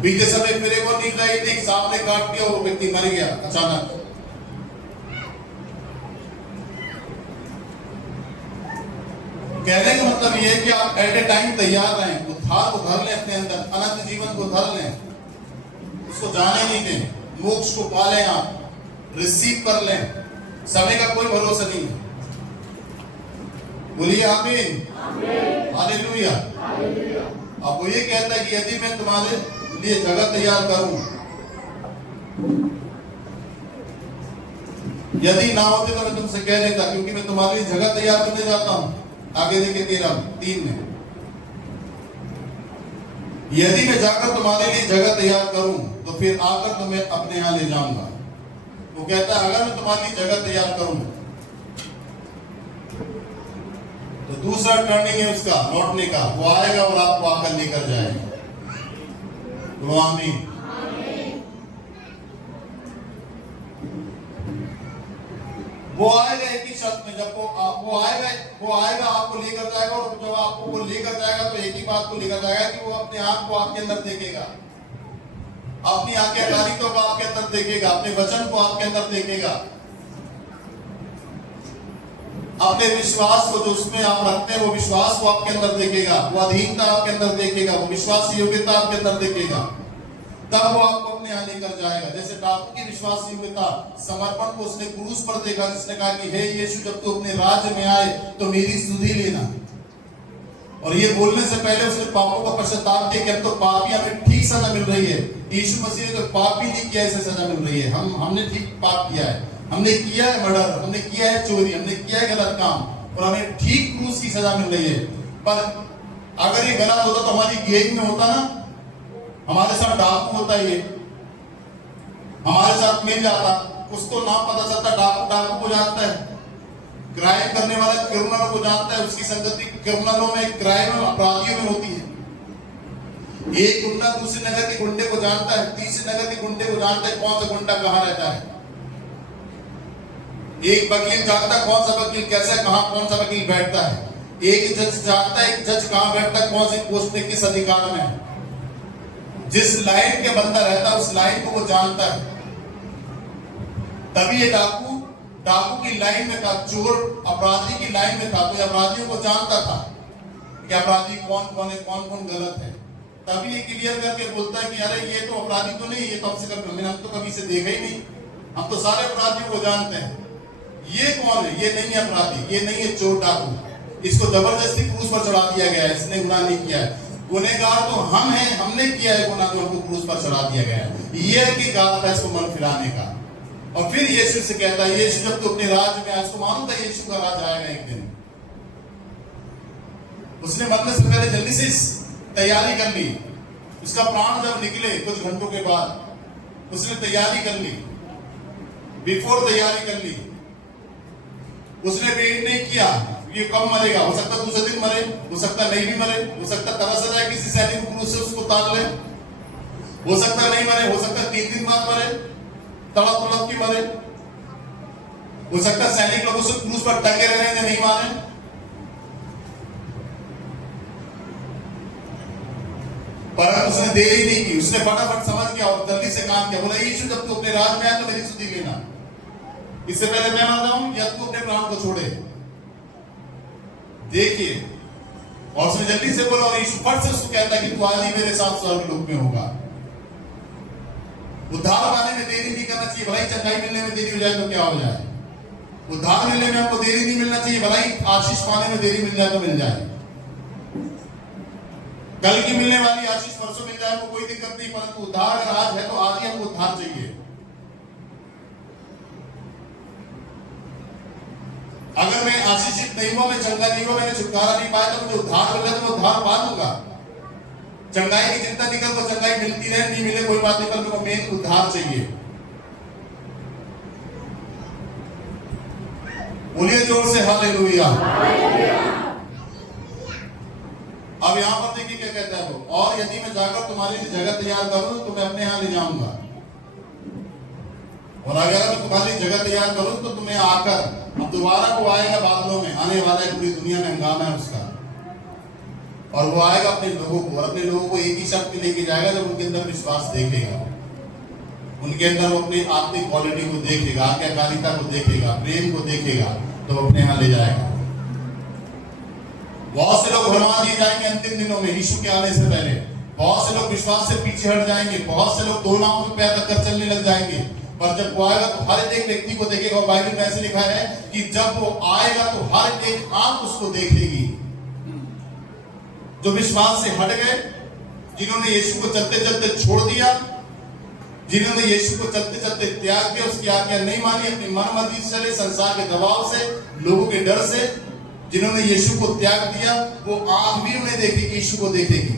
बीते समय मेरे को नींद आई थी, सांप ने काट दिया, वो व्यक्ति मर गया अचानक। कहने का मतलब ये है कि आप एट ए टाइम तैयार रहें, उद्धार को धर लें अपने अंदर, अनंत जीवन को धर लें, उसको जाने नहीं दें, मोक्ष को पालें, आप रिसीव कर लें। समय का कोई भरोसा नहीं है। बोलिए आमीन, हालेलुया। अब वो ये कहता है कि यदि मैं तुम्हारे लिए जगह तैयार करूं, यदि ना होते तो मैं तुमसे कह देता, क्योंकि मैं तुम्हारे लिए जगह तैयार करने जाता हूं। आगे देखिए 13 में, यदि मैं जाकर तुम्हारे लिए जगह तैयार करूं तो फिर आकर तुम्हें अपने यहां ले जाऊंगा। वो कहता है अगर मैं तुम्हारी जगह तैयार करूं तो दूसरा टर्निंग है उसका, लौटने का। वो आएगा और आपको आकर लेकर जाएगा। बोलो आमीन। वो आएगा एक ही शर्त में, जब वो आएगा आपको लेकर जाएगा, और जब आपको वो लेकर जाएगा तो एक ही बात को लेकर जाएगा कि वो अपने आप को आपके अंदर देखेगा, अपनी आंखें तारीखों को आपके अंदर देखेगा, अपने वचन को आपके अंदर देखेगा, अपने विश्वास को जो उसमें आप रखते हैं वो विश्वास को आपके अंदर देखेगा, वो अधीनता आपके अंदर देखेगा, वो विश्वास योग्यता आपके अंदर देखेगा। तब वो आपको अपने यहाँ लेकर जाएगा। जैसे दाऊद की विश्वास योग्यता, समर्पण को उसने क्रूस पर देखा, जिसने कहा कि हे यीशु जब तू अपने राज्य में आए तो मेरी सुधि लेना। और ये बोलने से पहले उसने पापों का पश्चाताप किया कि अब तो पापी हमें ठीक सजा मिल रही है। यीशु मसीह ने तो पाप भी नहीं किया, इसे सजा मिल रही है। हमने ठीक पाप किया है, हमने किया है मर्डर, हमने किया है चोरी, हमने किया है गलत काम, और हमें ठीक क्रूस की सजा मिल रही है। पर अगर ये गलत होता तो हमारी गैंग में होता ना, हमारे साथ डाकू होता, ये हमारे साथ मिल जाता, कुछ तो नाम पता चलता, डाकू को जानता है, क्राइम करने वाला क्रिमिनल को जानता है, उसकी संगति क्रिमिनलों में, क्राइम अपराधियों में होती है। एक गुंडा दूसरे नगर के गुंडे को जानता है, तीसरे नगर के गुंडे को जानता है कौन सा गुंडा कहां रहता है। एक वकील जानता है कौन सा वकील कैसा है, कहां कौन सा वकील बैठता है। एक जज जानता है एक जज कहां बैठता है, कौन सी पोस्ट में किस अधिकार में है। जिस लाइन के बंदा रहता है उस लाइन को वो जानता है। तभी ये डाकू की लाइन में था, चोर अपराधी की लाइन में था, तो अपराधियों को जानता था कि अपराधी कौन कौन है, कौन कौन गलत है। तभी ये क्लियर करके बोलता है कि अरे ये तो अपराधी तो नहीं, ये तो हमसे कभी हम तो कभी से देखा ही नहीं, हम तो सारे अपराधियों को जानते हैं। ये कौन है? ये नहीं है अपराधी, ये नहीं है चोर डाकू। इसको जबरदस्ती क्रूस पर चढ़ा दिया गया है, इसने गुनाह नहीं किया है। गुनहगार तो हम हैं, हमने किया है गुनाह, तो हमको क्रूस पर चढ़ा दिया गया है। ये की गाल था इसको मन फिराने का। और फिर यीशु से कहता है, यीशु जब तू अपने राज में आए, उसको मालूम था यीशु का राज आएगा एक दिन। उसने मरने से पहले जल्दी से तैयारी कर ली। उसका प्राण जब निकले कुछ घंटों के बाद उसने तैयारी कर ली, बिफोर तैयारी कर ली। उसने वेट नहीं किया ये कब मरेगा, हो सकता दूसरे दिन मरे, हो सकता नहीं भी मरे, हो सकता तरस जाए किसी सैनिक पुरुष से उसको तान ले, हो सकता नहीं मरे, हो सकता 3 दिन बाद मरे, तड़प तड़प की मरे, हो सकता सैनिक लोग उसे क्रूस पर टंगे रहेंगे नहीं मारे। पर उसने देरी नहीं की, उसने फटाफट समझ गया और जल्दी से काम किया। बोला यीशु जब तू अपने राज में आए तो मेरी सुधि लेना, इससे पहले मैं मर जाऊं या तू अपने प्राण को छोड़े। देखिए, और उसने जल्दी से बोला और यीशु फट से उसको कहता है कि तू आज ही मेरे साथ स्वर्ग लोक में होगा। उद्धार पाने में देरी नहीं करना चाहिए, भलाई चंगाई मिलने में देरी हो जाए तो क्या हो जाए। उद्धार मिलने में हमको देरी नहीं मिलना चाहिए, भलाई आशीष पाने में देरी मिल जाए तो मिल जाए। कल की मिलने वाली आशीष परसों मिल जाए वो कोई दिक्कत नहीं, परंतु उद्धार अगर आज है तो आज ही हमको उद्धार चाहिए। अगर मैं आशीषित नहीं हुआ, मैं चंगा नहीं हुआ, मैंने छुटकारा नहीं पाया तो मुझे उद्धार मिला तो मैं उद्धार पा दूंगा। चंगाई की चिंता नहीं कर, तो चंगाई मिलती रहे नहीं मिले कोई बात नहीं, पर मेरे को मेन उद्धार चाहिए। बोलिए जोर से हालेलुया। अब यहां पर देखिए क्या कहता है वो, और यदि मैं जाकर तुम्हारे लिए जगह तैयार करूं तो मैं अपने यहां ले जाऊंगा, और अगर मैं तुम्हारे लिए जगह तैयार करूं तो तुम्हें आकर, अब दोबारा वो आएगा बादलों में, आने वाला है, पूरी दुनिया में हंगामा है उसका, और वो आएगा अपने लोगों को, और अपने लोगों को एक ही शब्द लेके जाएगा जब उनके अंदर विश्वास देखेगा, उनके अंदर वो अपनी आत्मिक क्वालिटी को देखेगा, आज्ञाकारिता को देखेगा, प्रेम को देखेगा, तो अपने यहां ले जाएगा। बहुत से लोग भरवा दिए जाएंगे अंतिम दिनों में यीशु के आने से पहले। बहुत से लोग विश्वास से पीछे हट जाएंगे, बहुत से लोग दो नावों में पैर रखकर चलने लग जाएंगे। पर जब वो आएगा तो हर एक व्यक्ति को देखेगा, और बाइबल में ऐसे लिखा है कि जब वो आएगा तो हर एक आंख उसको देखेगी। जो विश्वास से हट गए, जिन्होंने यीशु को चलते चलते छोड़ दिया, जिन्होंने यीशु को चलते चलते त्याग दिया, उसकी आज्ञा नहीं मानी, अपनी मनमर्जी से चले, संसार के दबाव से, लोगों के डर से, जिन्होंने यीशु को त्याग दिया, वो आंख भी उन्हें देखेगी, यीशु को देखेगी,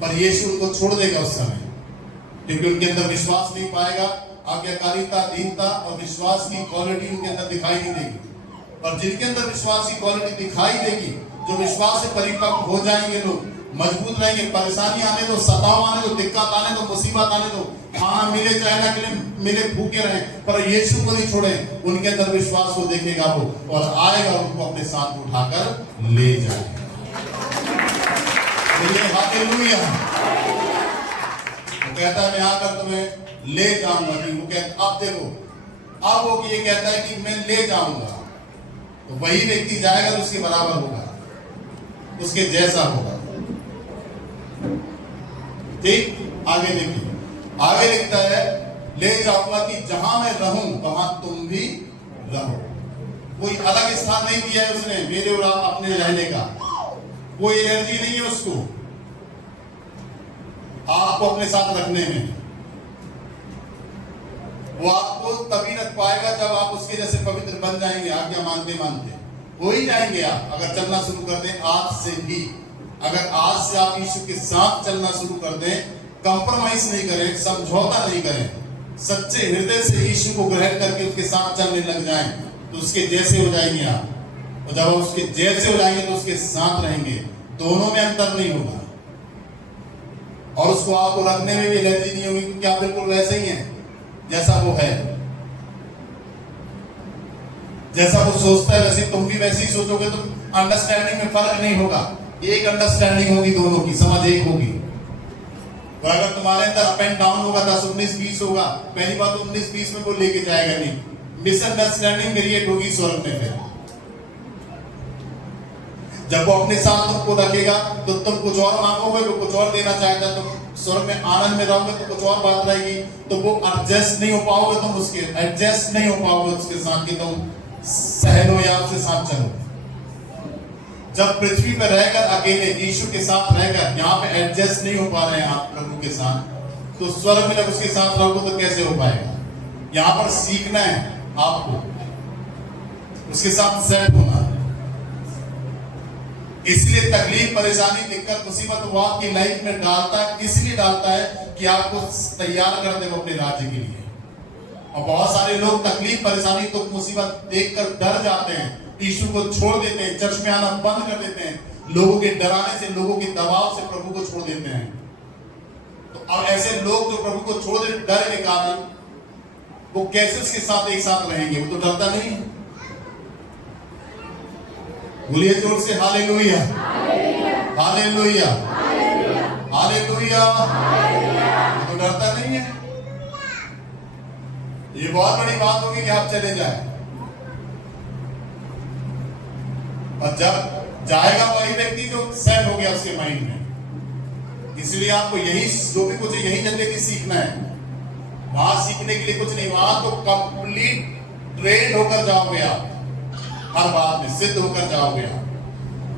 पर यीशु उनको छोड़ देगा उस समय, क्योंकि उनके अंदर विश्वास नहीं पाएगा। आज्ञाकारिता, दीनता और विश्वास की क्वालिटी उनके अंदर दिखाई नहीं देगी। और जिनके अंदर विश्वास की क्वालिटी दिखाई देगी, जो विश्वास से परिपक्व हो जाएंगे, लोग मजबूत रहेंगे, परेशानी आने दो, सताव आने दो, दिक्कत आने दो, मुसीबत आने दो, खाना मिले चाहे ना मिले, भूखे रहे, पर यीशु को नहीं छोड़े, उनके अंदर विश्वास को देखेगा वो, और आएगा उनको अपने साथ उठाकर ले जाएगा। हालेलुया। वो कहता है मैं आकर तुम्हें ले जाऊंगा। वो कहता, अब देखो, अब वो ये कहता है कि मैं ले जाऊंगा, तो वही व्यक्ति जाएगा तो उसके बराबर होगा, उसके जैसा होगा। ठीक, आगे देखिए, आगे लिखता है ले जाऊंगा कि जहां मैं रहूं वहां तुम भी रहो। कोई अलग स्थान नहीं दिया है उसने मेरे और अपने रहने का, कोई एनर्जी नहीं है उसको आपको अपने साथ रखने में। वो आपको तभी रख पाएगा जब आप उसके जैसे पवित्र बन जाएंगे, आज्ञा मानते मानते हो ही जाएंगे आप। अगर चलना शुरू कर दें आज से भी, अगर आज से आप यीशु के साथ चलना शुरू कर दें, कंप्रोमाइज नहीं करें, समझौता नहीं करें, सच्चे हृदय से यीशु को ग्रहण करके उसके साथ चलने लग जाएं, तो उसके जैसे हो जाएंगे आप। और जब उसके जैसे हो जाएंगे तो उसके साथ रहेंगे, दोनों में अंतर नहीं होगा, और उसको आपको रखने में भी एलर्जी नहीं होगी, क्योंकि आप बिल्कुल वैसे ही हैं जैसा वो है। जैसा वो सोचता है वैसे तुम भी वैसे ही सोचोगे, तो अंडरस्टैंडिंग में फर्क नहीं होगा। एक अंडरस्टैंडिंग होगी, दोनों की समझ एक होगी। तो अगर तुम्हारे अंदर अप एंड डाउन होगा, 10 19 20 होगा, पहली बात 19 20 में वो लेके जाएगा नहीं, मिसअंडरस्टैंडिंग क्रिएट होगी स्वर्ग में। फिर जब वो अपने साथ तुमको रखेगा तो तुम कुछ और मांगोगे, वो कुछ और देना चाहता है, तुम स्वर्ग में आनंद में रहोगे तो कुछ और बात रहेगी, तो वो एडजस्ट नहीं हो पाओगे, तुम उसके एडजस्ट नहीं हो पाओगे उसके साथ कि तुम सहलो या उसके साथ चलो। जब पृथ्वी पर रहकर अकेले यीशु के साथ रहकर यहाँ पे एडजस्ट नहीं हो पा रहे हैं आप प्रभु के साथ, तो स्वर्ग में जब उसके साथ रहोगे तो कैसे हो पाएगा? यहाँ पर सीखना है आपको, उसके साथ सेट होना है। इसलिए तकलीफ, परेशानी, दिक्कत, मुसीबत वो आपकी लाइफ में डालता है, इसलिए डालता है कि आपको तैयार कर दे वो अपने राज्य के लिए। और बहुत सारे लोग तकलीफ, परेशानी, तो मुसीबत देखकर डर जाते हैं, यीशु को छोड़ देते हैं, चर्च में आना बंद कर देते हैं, लोगों के डराने से, लोगों के दबाव से प्रभु को छोड़ देते हैं। तो अब ऐसे लोग जो प्रभु को छोड़ देते डर के कारण, वो कैसे उसके साथ एक साथ रहेंगे? वो तो डरता नहीं है। बोलिए जोर से हालेलुया, हालेलुया, हालेलुया। वो तो डरता नहीं है। ये बहुत बड़ी बात होगी कि आप चले जाए, और जब जाएगा वही व्यक्ति जो सेट हो गया उसके माइंड में। इसलिए आपको यही जो भी कुछ यही जिंदगी सीखना है। वहां सीखने के लिए कुछ नहीं, वहां तो कंप्लीट ट्रेन होकर जाओगे आप, हर बात में सिद्ध होकर जाओगे आप।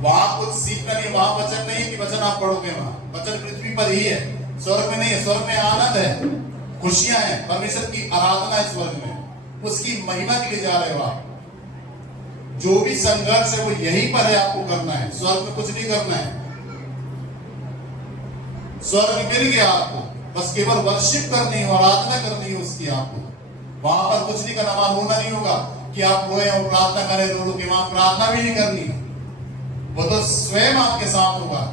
वहां कुछ सीखना नहीं, वहां वचन नहीं कि वचन आप पढ़ोगे, वहां वचन पृथ्वी पर ही है, स्वर्ग में नहीं है। स्वर्ग में आनंद है, खुशियां हैं, परमेश्वर की आराधना है स्वर्ग में, उसकी महिमा के लिए जा रहे हो आप। जो भी संघर्ष है वो यहीं पर है, आपको करना है, स्वर्ग में कुछ नहीं करना है। स्वर्ग मिल गया आपको, बस केवल वर्शिप करनी है, आराधना करनी है उसकी आपको। वहां पर कुछ नहीं करना, वहां रोना नहीं होगा कि आप रोए और प्रार्थना करें, रो रो के वहां प्रार्थना भी नहीं करनी, वो तो स्वयं आपके साथ होगा,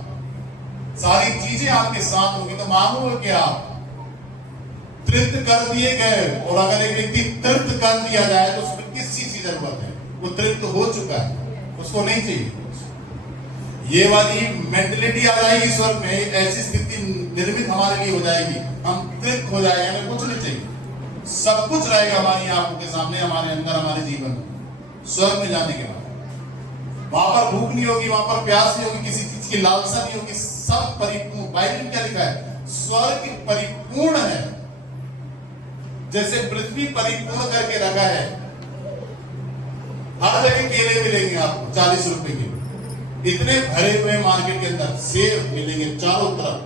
सारी चीजें आपके साथ होगी। तो मांगोगे कि आप तृप्त कर दिए गए, और अगर एक व्यक्ति तृप्त कर दिया जाए तो उसमें किस चीज की जरूरत है? वो तृप्त हो चुका है, उसको नहीं चाहिए। ये वाली मेंटलिटी आ जाएगी स्वर्ग में, ऐसी स्थिति निर्मित हमारे लिए हो जाएगी, हम तृप्त हो जाएंगे, हमें कुछ नहीं चाहिए, सब कुछ रहेगा हमारी आंखों के सामने, हमारे अंदर, हमारे जीवन में। स्वर्ग में जाने के बाद वहां पर भूख नहीं होगी, वहां पर प्यास नहीं होगी, किसी चीज की लालसा नहीं होगी, सब परिपूर्ण। बाइबल में क्या लिखा है? स्वर्ग परिपूर्ण है, जैसे पृथ्वी परिपूर्ण करके रखा है। हर जगह केले मिलेंगे आपको 40 रुपए के, इतने भरे हुए मार्केट के अंदर, सेब मिलेंगे चारों तरफ,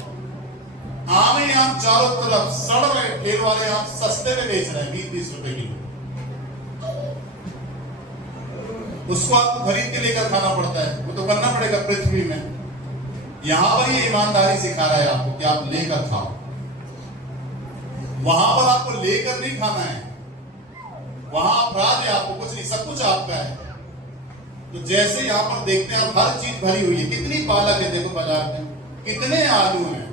आम ही आम चारों तरफ, सड़ रहे ठेल वाले आम सस्ते में बेच रहे हैं 20-20 रुपए किलो। उसको आपको खरीद के लेकर खाना पड़ता है, वो तो करना पड़ेगा पृथ्वी में। यहां पर ये ईमानदारी सिखा रहा है आपको कि आप लेकर खाओ, वहां पर आपको लेकर नहीं खाना है, वहां अपराध है, आपको कुछ नहीं, सब कुछ आपका है। तो जैसे यहाँ पर देखते हैं आप, हर चीज भरी हुई है, कितनी पालक है देखो बाजार में, कितने आलू हैं,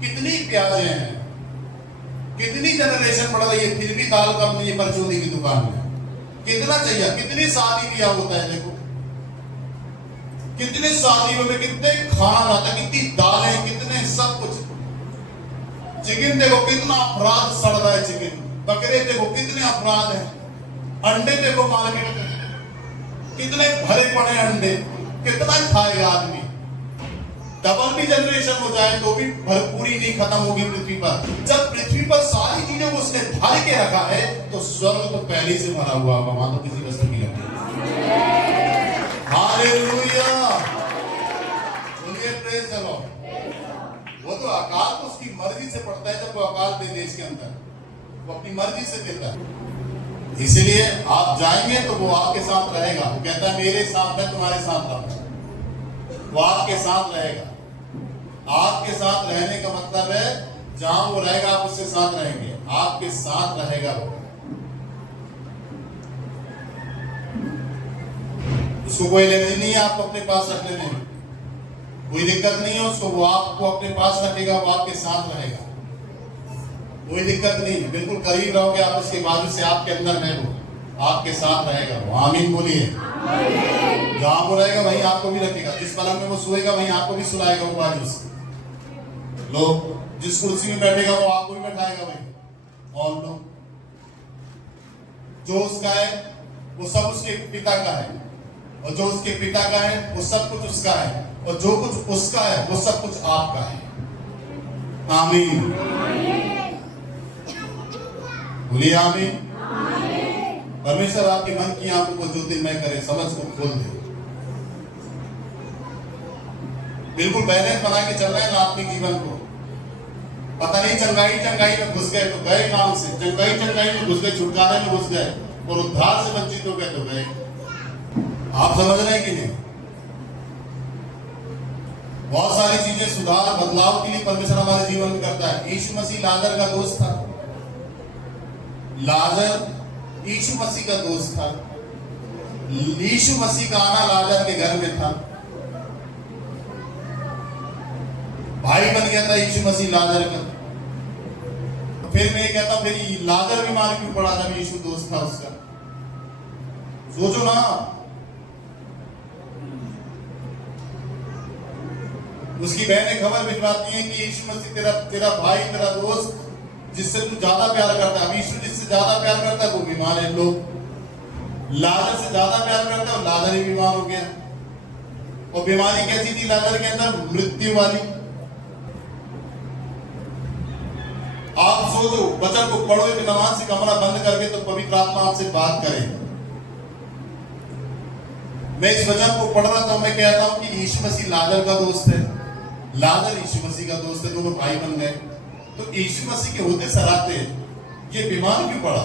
कितनी प्याजें हैं, कितनी जनरेशन बढ़ रही है, फिर भी दाल कम नहीं है परचूनी की दुकान में। कितना चाहिए, कितनी शादी ब्याह होता है देखो, कितने शादियों में कितने खाना आता है, कितनी दालें, कितने सब कुछ। चिकन देखो कितना अपराध सड़ रहा है, चिकन, बकरे देखो कितने अपराध है, अंडे देखो मार्केट में कितने भरे पड़े अंडे, कितना खाएगा आदमी। डबल भी जनरेशन हो जाए तो भी भरपूरी नहीं खत्म होगी पृथ्वी पर। जब पृथ्वी पर सारी चीजें उसने भर के रखा है, तो स्वर्ग तो पहले से भरा हुआ होगा, वहां तो किसी वस्तु की हालेलुया, बोलिए प्रेज द लॉर्ड। वो तो अकाल तो उसकी मर्जी से पड़ता है, जब वो अकाल दे देश के अंदर, वो अपनी मर्जी से देता है। इसलिए आप जाएंगे तो वो आपके साथ रहेगा, वो कहता है मेरे साथ, मैं तुम्हारे साथ रहूंगा, वो आपके साथ रहेगा। आपके साथ रहने का मतलब है जहां वो रहेगा आप उसके साथ रहेंगे, आपके साथ रहेगा वो। उसको कोई लेने नहीं है आपको अपने पास रखने में, कोई दिक्कत नहीं है उसको, वो आपको अपने पास रखेगा, वो आपके साथ रहेगा, कोई दिक्कत नहीं है, बिल्कुल करीब रहोगे आप उसके बाजू से, आपके अंदर है वो, आपके साथ रहेगा। वो आमीन बोलिए। जहां वो रहेगा वहीं आपको भी रखेगा। जिस पलंग में वो सोएगा वहीं आपको भी सुलाएगा वो बाजू से। लोग जिस कुर्सी में बैठेगा वो आपको भी बैठाएगा वहीं। और लोग जो उसका है वो सब उसके पिता का है, और जो उसके पिता का है वो सब कुछ उसका है, और जो कुछ उसका है वो सब कुछ आपका है। आमीन बोलिए आमीन। परमेश्वर आपके मन की आंखों को ज्योतिर्मय करे, समझ को खोल दे। बिल्कुल बैलेंस बना के चल रहे हैं ना आत्मिक जीवन को। पता नहीं चंगाई में घुस गए तो गए काम से, चंगाई में घुस गए, छुटकारे में घुस गए, और उद्धार से वंचित हो गए तो गए। आप समझ रहे हैं कि नहीं? बहुत सारी चीजें सुधार बदलाव के लिए परमेश्वर हमारे जीवन में करता है। यीशु मसीह लाजर का दोस्त था। लाजर यीशु मसीह का दोस्त था। यीशु मसीह का आना लाजर के घर में था। भाई बन गया था यीशु मसीह लाजर का। फिर मैं कहता हूं फिर लाजर बीमार क्यों पड़ा जब यीशु दोस्त था उसका? सोचो ना। उसकी बहनें खबर भिजवाती हैं कि यीशु मसीह तेरा भाई, तेरा दोस्त जिससे तू ज्यादा प्यार करता है, अब यीशु जिससे ज्यादा प्यार करता है वो बीमार है। लोग लाजर से ज्यादा प्यार करता है और लाजर ही बीमार हो गया। और बीमारी कैसी थी लाजर के अंदर? मृत्यु वाली। आप सोचो, वचन को पढ़ो, नमाज से कमरा बंद करके तो पवित्र आत्मा आपसे बात करे। मैं इस वचन को पढ़ रहा था, मैं कहता हूं कि यीशु मसीह लाजर का दोस्त है, लाजर यीशु मसीह का दोस्त है, दोनों भाई बन गए। तो यीशु मसीह के होते सराहते ये बीमार क्यों पड़ा?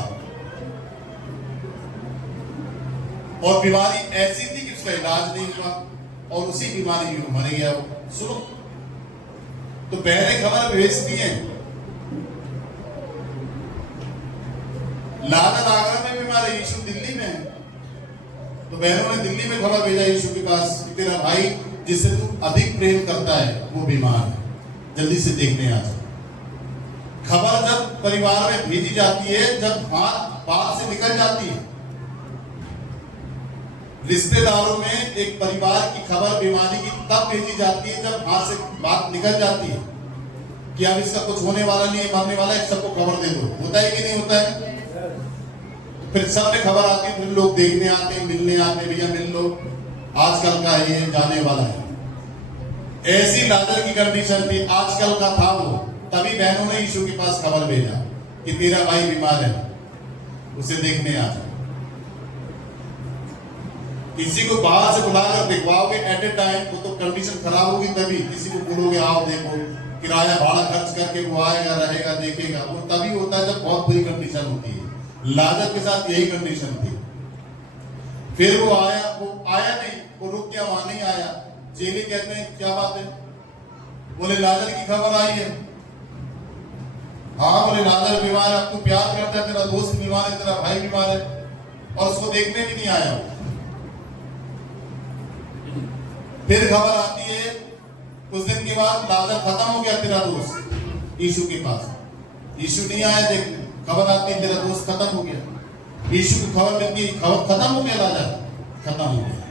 और बीमारी ऐसी थी कि उसका इलाज नहीं हुआ और उसी बीमारी में मर गया वो। सुनो, तो बहनें खबर भेजती हैं, लाजर आगरा में बीमार है, यीशु दिल्ली में है। तो बहनों ने दिल्ली में खबर भेजा यीशु के पास कि तेरा भाई जिससे तू अधिक प्रेम करता है वो बीमार है, जल्दी से देखने आ जा। खबर जब परिवार में भेजी जाती है, जब बात से निकल जाती है, रिश्तेदारों में एक परिवार की खबर बीमारी की तब भेजी जाती है जब हाथ से बात निकल जाती है कि अब इसका कुछ होने वाला नहीं है, मरने वाला है, सबको खबर दे दो। होता है कि नहीं होता है? फिर सब में खबर आती है, फिर लोग देखने आते हैं, मिलने आते हैं, भैया मिल लो, आजकल का ये जाने वाला है। ऐसी लाजर की कंडीशन थी, आजकल का था वो। तभी बहनों ने यीशु के पास खबर भेजा कि तेरा भाई बीमार है, उसे देखने आ जा। किसी को बाहर से बुलाकर दिखवाओगे एट ए टाइम, वो तो कंडीशन खराब होगी। तभी किसी को बोलोगे आओ देखो, किराया भाड़ा खर्च करके वो आएगा, रहेगा, देखेगा, वो तभी होता है जब बहुत बुरी कंडीशन होती है। लाजर के साथ यही कंडीशन थी। फिर वो आया नहीं, वो रुक गया, वहां नहीं आया। चेले कहते हैं क्या बात है? बोले लाजर की खबर आई है। हाँ, बोले लाजर बीमार है, अब तू प्यार करता है, तेरा दोस्त बीमार है, तेरा भाई बीमार है, और उसको देखने भी नहीं आया। फिर खबर आती है कुछ दिन के बाद, लाजर खत्म हो गया तेरा दोस्त यीशु के पास। यीशु नहीं आया देखने, खबर आती है तेरा दोस्त खत्म हो गया। यीशु को खबर मिलती है, खबर खत्म हो गया, लाजर खत्म हो गया।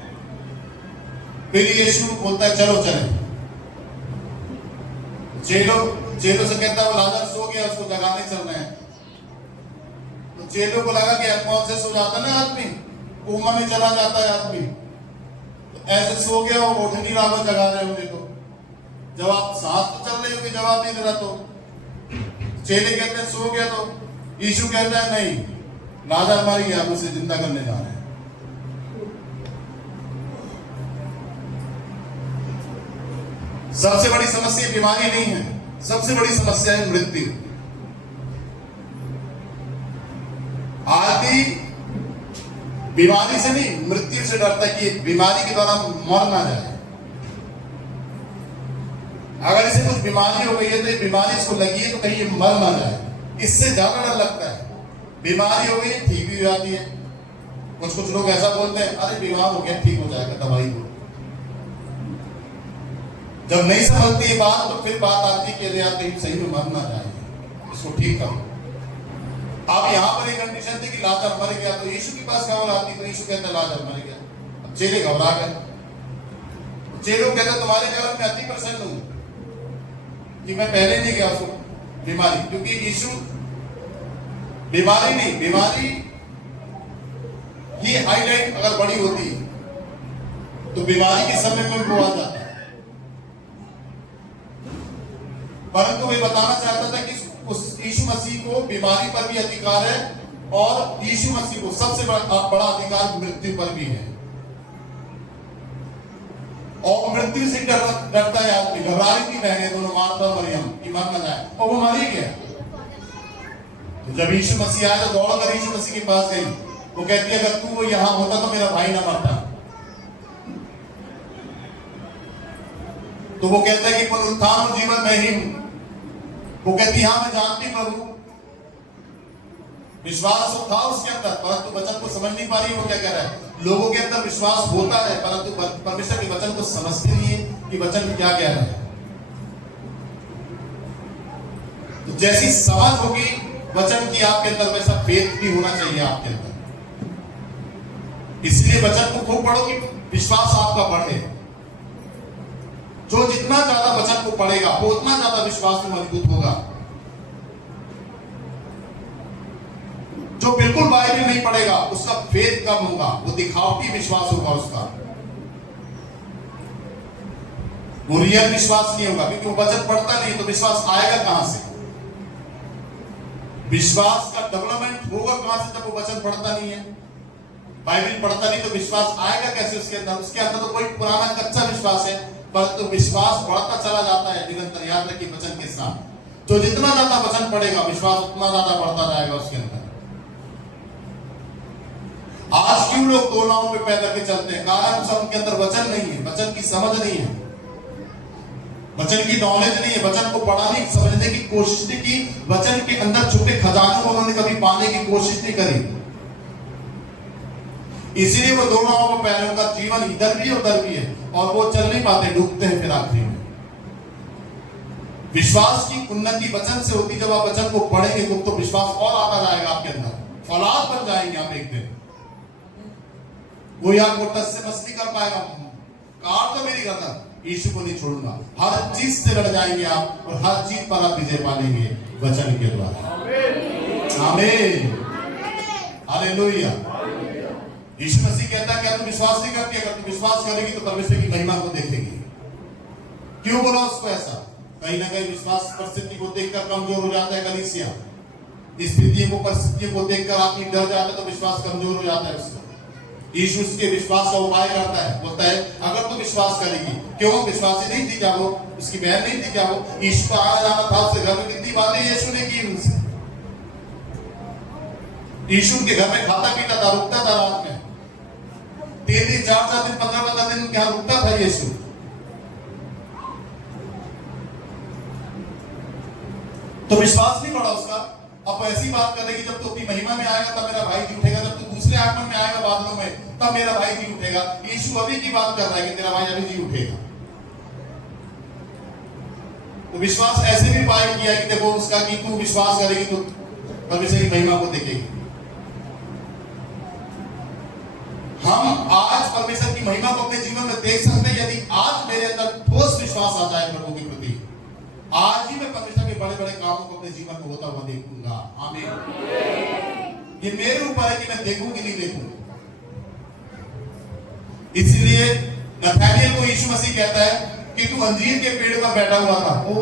फिर यीशु बोलता है चलो चले। चेलों से कहता है वो लाजर सो गया, उसको जगाने चल रहे हैं। तो चेलों को लगा कि कौन से सो जाता है ना आदमी, कोमा में चला जाता है आदमी, तो ऐसे सो गया, वो उठ नहीं रहा, जगा रहे होंगे। तो जवाब सांस तो चल रही होगी, जवाब नहीं दे रहा। तो चेले कहते हैं सो गया। तो यीशु कहता है नहीं, लाजर मर गया, उसे जिंदा करने जा रहे हैं। सबसे बड़ी समस्या बीमारी नहीं है, सबसे बड़ी समस्या है मृत्यु। आदमी बीमारी से नहीं, मृत्यु से डरता है कि बीमारी के द्वारा मर ना जाए। अगर इसे कुछ बीमारी हो गई है तो ये बीमारी इसको लगी है तो कहीं ये मर ना जाए, इससे ज्यादा डर लगता है। बीमारी हो गई ठीक भी हो जाती है। कुछ लोग ऐसा बोलते हैं अरे बीमार हो गया ठीक हो जाएगा, दवाई दो। जब नहीं समझती है बात तो फिर बात आती है कि यार कहीं सही में मर ना जाए, इसको ठीक करो। अब यहाँ पर एक कंडीशन थी कि लाजर मर गया, तो यीशु के पास खबर आती, तो यीशु कहता लाजर मर गया। अब चेले घबरा गए, चेलों कहते तुम्हारे कारण मैं अति प्रसन्न हूं कि मैं पहले नहीं गया उसको बीमारी, क्योंकि यीशु बीमारी नहीं, बीमारी ही हाईलाइट अगर बड़ी होती तो बीमारी के समय में वो आ जाता है। परंतु वे बताना चाहता था कि उस यीशु मसीह को बीमारी पर भी अधिकार है और यीशु मसीह को सबसे बड़ा अधिकार मृत्यु पर भी है। और मृत्यु से डरता है आदमी। घबरा रही थी बहनें दोनों, मार्था और मरियम, कि मर न जाए, और वो मर ही गया। तो जब यीशु मसीह आया तो दौड़कर यीशु मसीह के पास गई। वो कहती है अगर तू यहां होता तो मेरा भाई ना मरता। तो वो कहता है कि पुनरुत्थान और जीवन मैं ही हूं। वो कहती हाँ मैं जानती प्रभु। विश्वास तो था उसके अंदर, परंतु वचन को समझ नहीं पा रही। वो क्या कह रहा है, लोगों के अंदर विश्वास होता है परंतु परमेश्वर के वचन को समझते नहीं है कि वचन क्या कह रहा है। तो जैसी समझ होगी वचन की आपके अंदर, वैसा फेथ भी होना चाहिए आपके अंदर। इसलिए वचन को खूब पढ़ो कि विश्वास आपका बढ़े। जो जितना ज्यादा वचन को पढ़ेगा वो उतना ज्यादा विश्वास में मजबूत होगा। जो बिल्कुल बाइबल नहीं पढ़ेगा उसका फेथ कम होगा, वो दिखावटी विश्वास होगा उसका, वो रियल विश्वास नहीं होगा, क्योंकि वो वचन पढ़ता नहीं तो विश्वास आएगा कहां से। विश्वास का डेवलपमेंट होगा कहां से जब वो वचन पढ़ता नहीं है, बाइबल पढ़ता नहीं, तो विश्वास आएगा कैसे उसके अंदर। उसके अंदर तो कोई पुराना कच्चा विश्वास है, परंतु विश्वास बढ़ता चला जाता है निरंतर। याद रखिए वचन के साथ तो जितना ज्यादा वचन पढ़ेगा विश्वास उतना ज्यादा बढ़ता जाएगा उसके अंदर। आज क्यों लोग दो नावों पे पैदल के चलते हैं, कारण सब उनके अंदर वचन नहीं है, वचन की समझ नहीं है, वचन की नॉलेज नहीं है, वचन को पढ़ाने समझने की कोशिश नहीं की, वचन के अंदर छुपे खजानों को उन्होंने कभी पाने की कोशिश नहीं करी। इसीलिए वो दोनों नावों पे पैरों का जीवन इधर भी उधर भी है और वो चल नहीं पाते, डूबते हैं फिर आखिरी में। विश्वास की उन्नति वचन से होती। जब आप वचन को पढ़ेंगे तो विश्वास और आता जाएगा आपके अंदर, औलाद बन जाएंगे आप एक दिन। कोई आपको टच से बस नहीं कर पाएगा, काट तो मेरी गर्दन, यीशु को नहीं छोड़ूंगा। हर चीज से लड़ जाएंगे आप और हर चीज पर आप विजय पालेंगे वचन के द्वारा। आमीन, हालेलुया। यीशु मसीह कहता है क्या तुम विश्वास नहीं करती? अगर तुम विश्वास करेगी तो परमेश्वर की महिमा को देखेगी। क्यों बोला उसको ऐसा? कहीं ना कहीं विश्वास परिस्थिति को देखकर कमजोर हो जाता है कलीसिया। स्थितियों को परिस्थितियों को देखकर आदमी डर जाता है तो विश्वास कमजोर हो जाता है उसका। यीशु उसके विश्वास का उपाय करता है, बोलता है अगर तुम विश्वास करेगी। क्यों? विश्वासी नहीं थी क्या वो? उसकी बहन नहीं थी क्या वो? यीशु का आना जाना था उसके घर में, कितनी बातें यीशु ने की उनसे। यीशु उनके घर में खाता पीता था, रुकता था रात में 3 दिन 4 दिन 15 दिन उनके यहाँ रुकता था यीशु। तो विश्वास नहीं पड़ा उसका। अब ऐसी बात करेगी जब तू अपनी महिमा में आएगा तब मेरा भाई जी उठेगा, जब तू दूसरे आगमन में आएगा बादलों में तब मेरा भाई जी उठेगा। यीशु अभी की बात कर रहा है कि तेरा भाई अभी जी उठेगा। तो विश्वास ऐसे भी पाया किया कि देखो उसका कि तू विश्वास करेगी तो परमेश्वर की महिमा को देखेगी। हम आज परमेश्वर की महिमा को अपने जीवन में देख सकते हैं यदि आज मेरे अंदर ठोस विश्वास आ जाए प्रभु के प्रति। आज ही मैं परमेश्वर के बड़े बड़े कामों को अपने जीवन में होता हुआ देखूंगा। आमीन। ये मेरे ऊपर है कि मैं देखूं कि नहीं देखूं। इसलिए नथानिएल को यीशु मसीह कहता है कि तू अंजीर के पेड़ पर बैठा हुआ था। ओ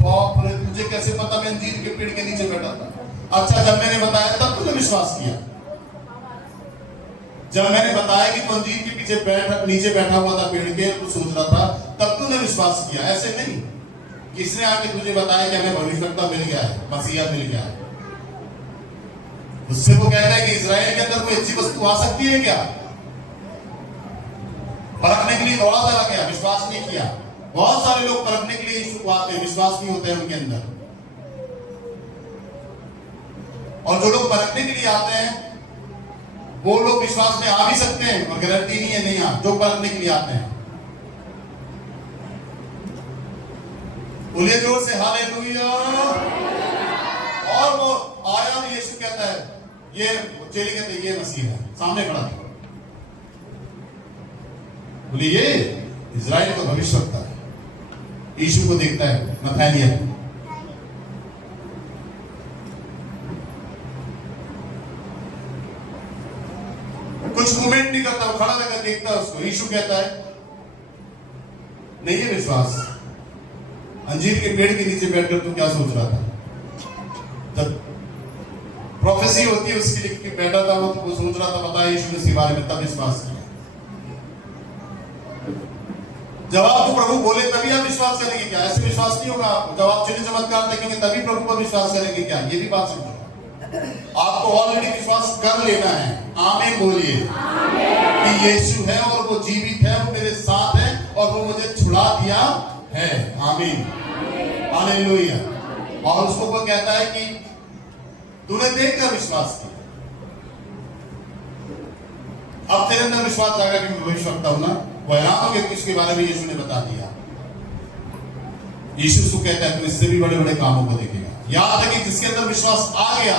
बाप रे, तुझे कैसे पता मैं अंजीर के पेड़ के नीचे बैठा था? अच्छा, जब मैंने बताया तब तूने विश्वास किया। जब मैंने बताया कि तू अंजीर के पीछे नीचे बैठा हुआ था पेड़ के, तू सोच रहा था, तब तूने विश्वास किया। ऐसे नहीं किसने आके तुझे बताया कि हमें भविष्यवक्ता मिल गया है, मसीहा मिल गया है। उससे वो कहता है कि इस्राएल के अंदर कोई अच्छी वस्तु आ सकती है क्या? परखने के लिए दौड़ा चला गया, विश्वास नहीं किया। बहुत सारे लोग परखने के लिए यीशु को आते हैं, विश्वास नहीं होते हैं उनके अंदर। और जो लोग परखने के लिए आते हैं वो लोग विश्वास में आ भी सकते हैं और गारंटी नहीं है नहीं आ। जो परखने के लिए आते हैं बोलिए जोर से हालेलुया। और वो आया और यीशु कहता है, ये चेले कहते हैं ये मसीह है, सामने खड़ा था। बोले ये इजराइल का भविष्यवक्ता है। यीशु को देखता है नथानिएल, कुछ मूवमेंट नहीं करता, वो खड़ा रहकर देखता है उसको। यीशु कहता है नहीं है विश्वास, अंजीर के पेड़ के नीचे बैठकर तू क्या सोच रहा था? जब प्रोफेसी होती है उसके लिए बैठा था वो, तो वो सोच रहा था पता है यीशु ने इसके बारे में, तब विश्वास किया। जब आपको प्रभु बोले तभी आप विश्वास करेंगे क्या? ऐसे विश्वास नहीं होगा। जब आप चिन्ह चमत्कार देखेंगे तभी प्रभु पर विश्वास करेंगे क्या? ये भी बात समझो। आपको ऑलरेडी विश्वास कर लेना है। आमीन बोलिए कि यीशु है और वो जीवित है, वो मेरे साथ है और वो मुझे छुड़ा दिया है। आमीन, हालेलुया। और उसको वो कहता है कि तूने देखकर विश्वास किया, अब तेरे अंदर विश्वास जाएगा कि मैं भविष्यवक्ता हूं ना। वो हैरान हो गया, इसके बारे में यीशु ने बता दिया। यीशु उसको कहता है तू इससे भी बड़े बड़े कामों को देखेगा। याद है कि जिसके अंदर विश्वास आ गया,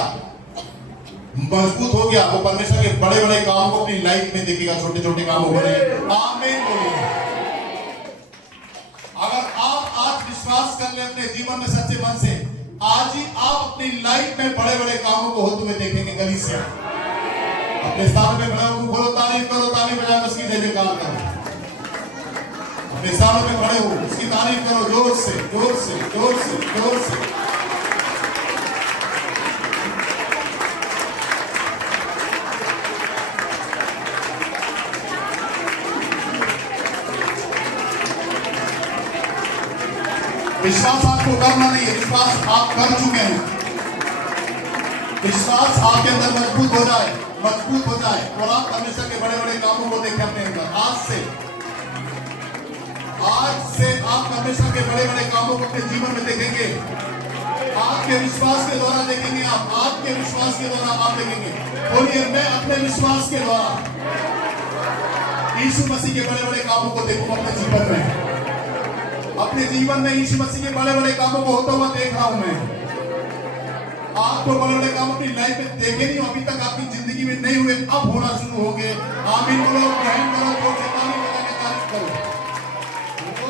मजबूत हो गया, वो परमेश्वर के बड़े बड़े कामों को अपनी लाइफ में देखेगा, छोटे छोटे कामों को नहीं। आमीन बोलिए। अगर आप आज विश्वास कर ले अपने जीवन में सच्चे मन से, आज ही आप अपनी लाइफ में बड़े बड़े कामों को होते हुए देखेंगे। कलीसिया अपने स्थान पे खड़े हो, बोलो तारीफ करो, ताली बजाकर उसकी जय जयकार करो। अपने स्थान पे खड़े हो, उसकी तारीफ करो जोर से जोर से जोर से जोर से। विश्वास आपको करना नहीं है, विश्वास आप कर चुके हैं। विश्वास आपके अंदर मजबूत हो जाए, मजबूत हो जाए और आप परमेश्वर के बड़े बड़े कामों को देखें अपने अंदर। आज से आप परमेश्वर के बड़े बड़े कामों को अपने जीवन में देखेंगे। आपके विश्वास के द्वारा देखेंगे आप, आपके विश्वास के द्वारा आप देखेंगे। बोलिए मैं अपने विश्वास के द्वारा यीशु मसीह के बड़े बड़े कामों को देखूं अपने जीवन में। अपने जीवन में यीशु मसीह के बड़े बड़े कामों को होता हुआ देख रहा हूं मैं। आपको बड़े बड़े काम अपनी लाइफ में देखे नहीं, अभी तक आपकी जिंदगी में नहीं हुए, अब होना शुरू होंगे। आमीन बोलो, ग्रहण करो, जोर से ताली बजा के तारीफ करो। ओ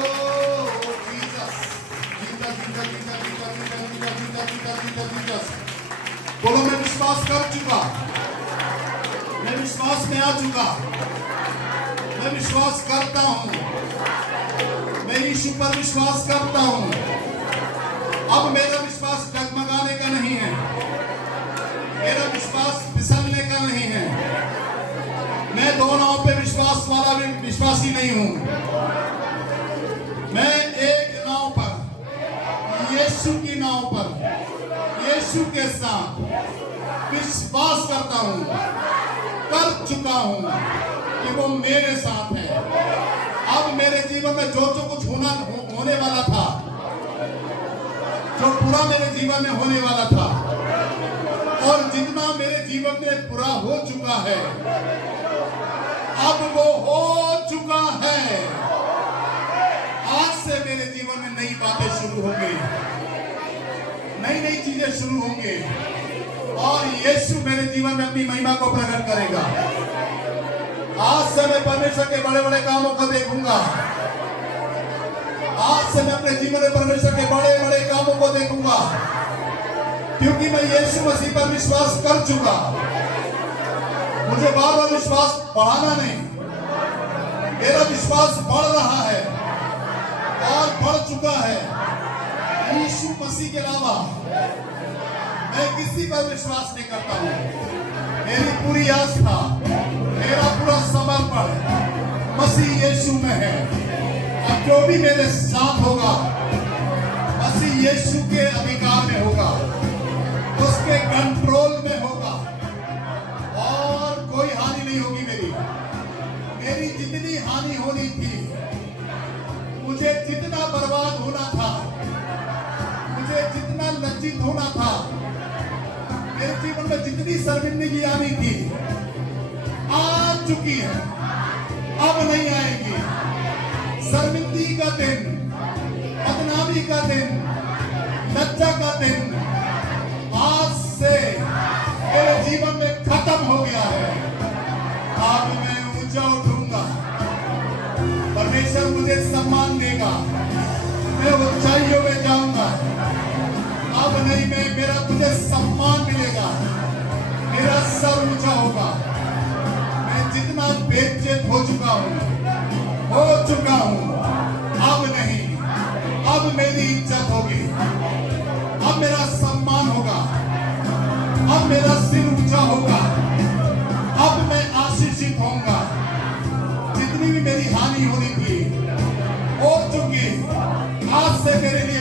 Jesus, Jesus, Jesus, Jesus, Jesus, Jesus, Jesus, Jesus, Jesus, Jesus. बोलो मैं विश्वास कर चुका, मैं विश्वास में आ चुका, मैं विश्वास करता हूं, मैं यीशु पर विश्वास करता हूं। अब मेरा विश्वास डगमगाने का नहीं है, मेरा विश्वास फिसलने का नहीं है। मैं दो नाव पे विश्वास वाला भी विश्वासी नहीं हूं। मैं एक नाव पर, यीशु की नाव पर, यीशु के साथ विश्वास करता हूं, कर चुका हूं कि वो मेरे साथ है। अब मेरे जीवन में जो कुछ होने वाला था, जो पूरा मेरे जीवन में होने वाला था और जितना मेरे जीवन में पूरा हो चुका है, अब वो हो चुका है। आज से मेरे जीवन में नई बातें शुरू होंगी, नई नई चीजें शुरू होंगी और यीशु मेरे जीवन में अपनी महिमा को प्रकट करेगा। आज से मैं परमेश्वर के बड़े बड़े कामों को देखूंगा। आज से मैं अपने जीवन में परमेश्वर के बड़े बड़े कामों को देखूंगा, क्योंकि मैं यीशु मसीह पर विश्वास कर चुका। मुझे बार बार विश्वास बढ़ाना नहीं, मेरा विश्वास बढ़ रहा है और बढ़ चुका है। यीशु मसीह के अलावा मैं किसी पर विश्वास नहीं करता हूं। मेरी पूरी आस्था, मेरा पूरा समर्पण मसीह यीशु में है। अब जो भी मेरे साथ होगा मसीह यीशु के अधिकार में होगा, उसके कंट्रोल में होगा और कोई हानि नहीं होगी। मेरी जितनी हानि होनी थी, मुझे जितना बर्बाद होना था, मुझे जितना लज्जित होना था, मेरे जीवन में जितनी शर्मिंदगी आनी थी, आ चुकी है, अब नहीं आएगी। शर्मिंदगी का दिन, बदनामी का दिन, लज्जा का दिन आज से परमेश्वर मुझे सम्मान देगा, मैं ऊंचाइयों में जाऊंगा। अब नहीं मेरा मुझे सम्मान मिलेगा, मेरा सर ऊंचा होगा। मैं जितना बेइज्जत हो चुका हूं, अब नहीं, अब मेरी इज्जत होगी, अब मेरा सम्मान होगा, अब मेरा सिर ऊंचा होगा, अब मैं आशीषित होऊंगा। जितनी भी मेरी हानि होनी थी हो चुकी, आज से मेरे लिए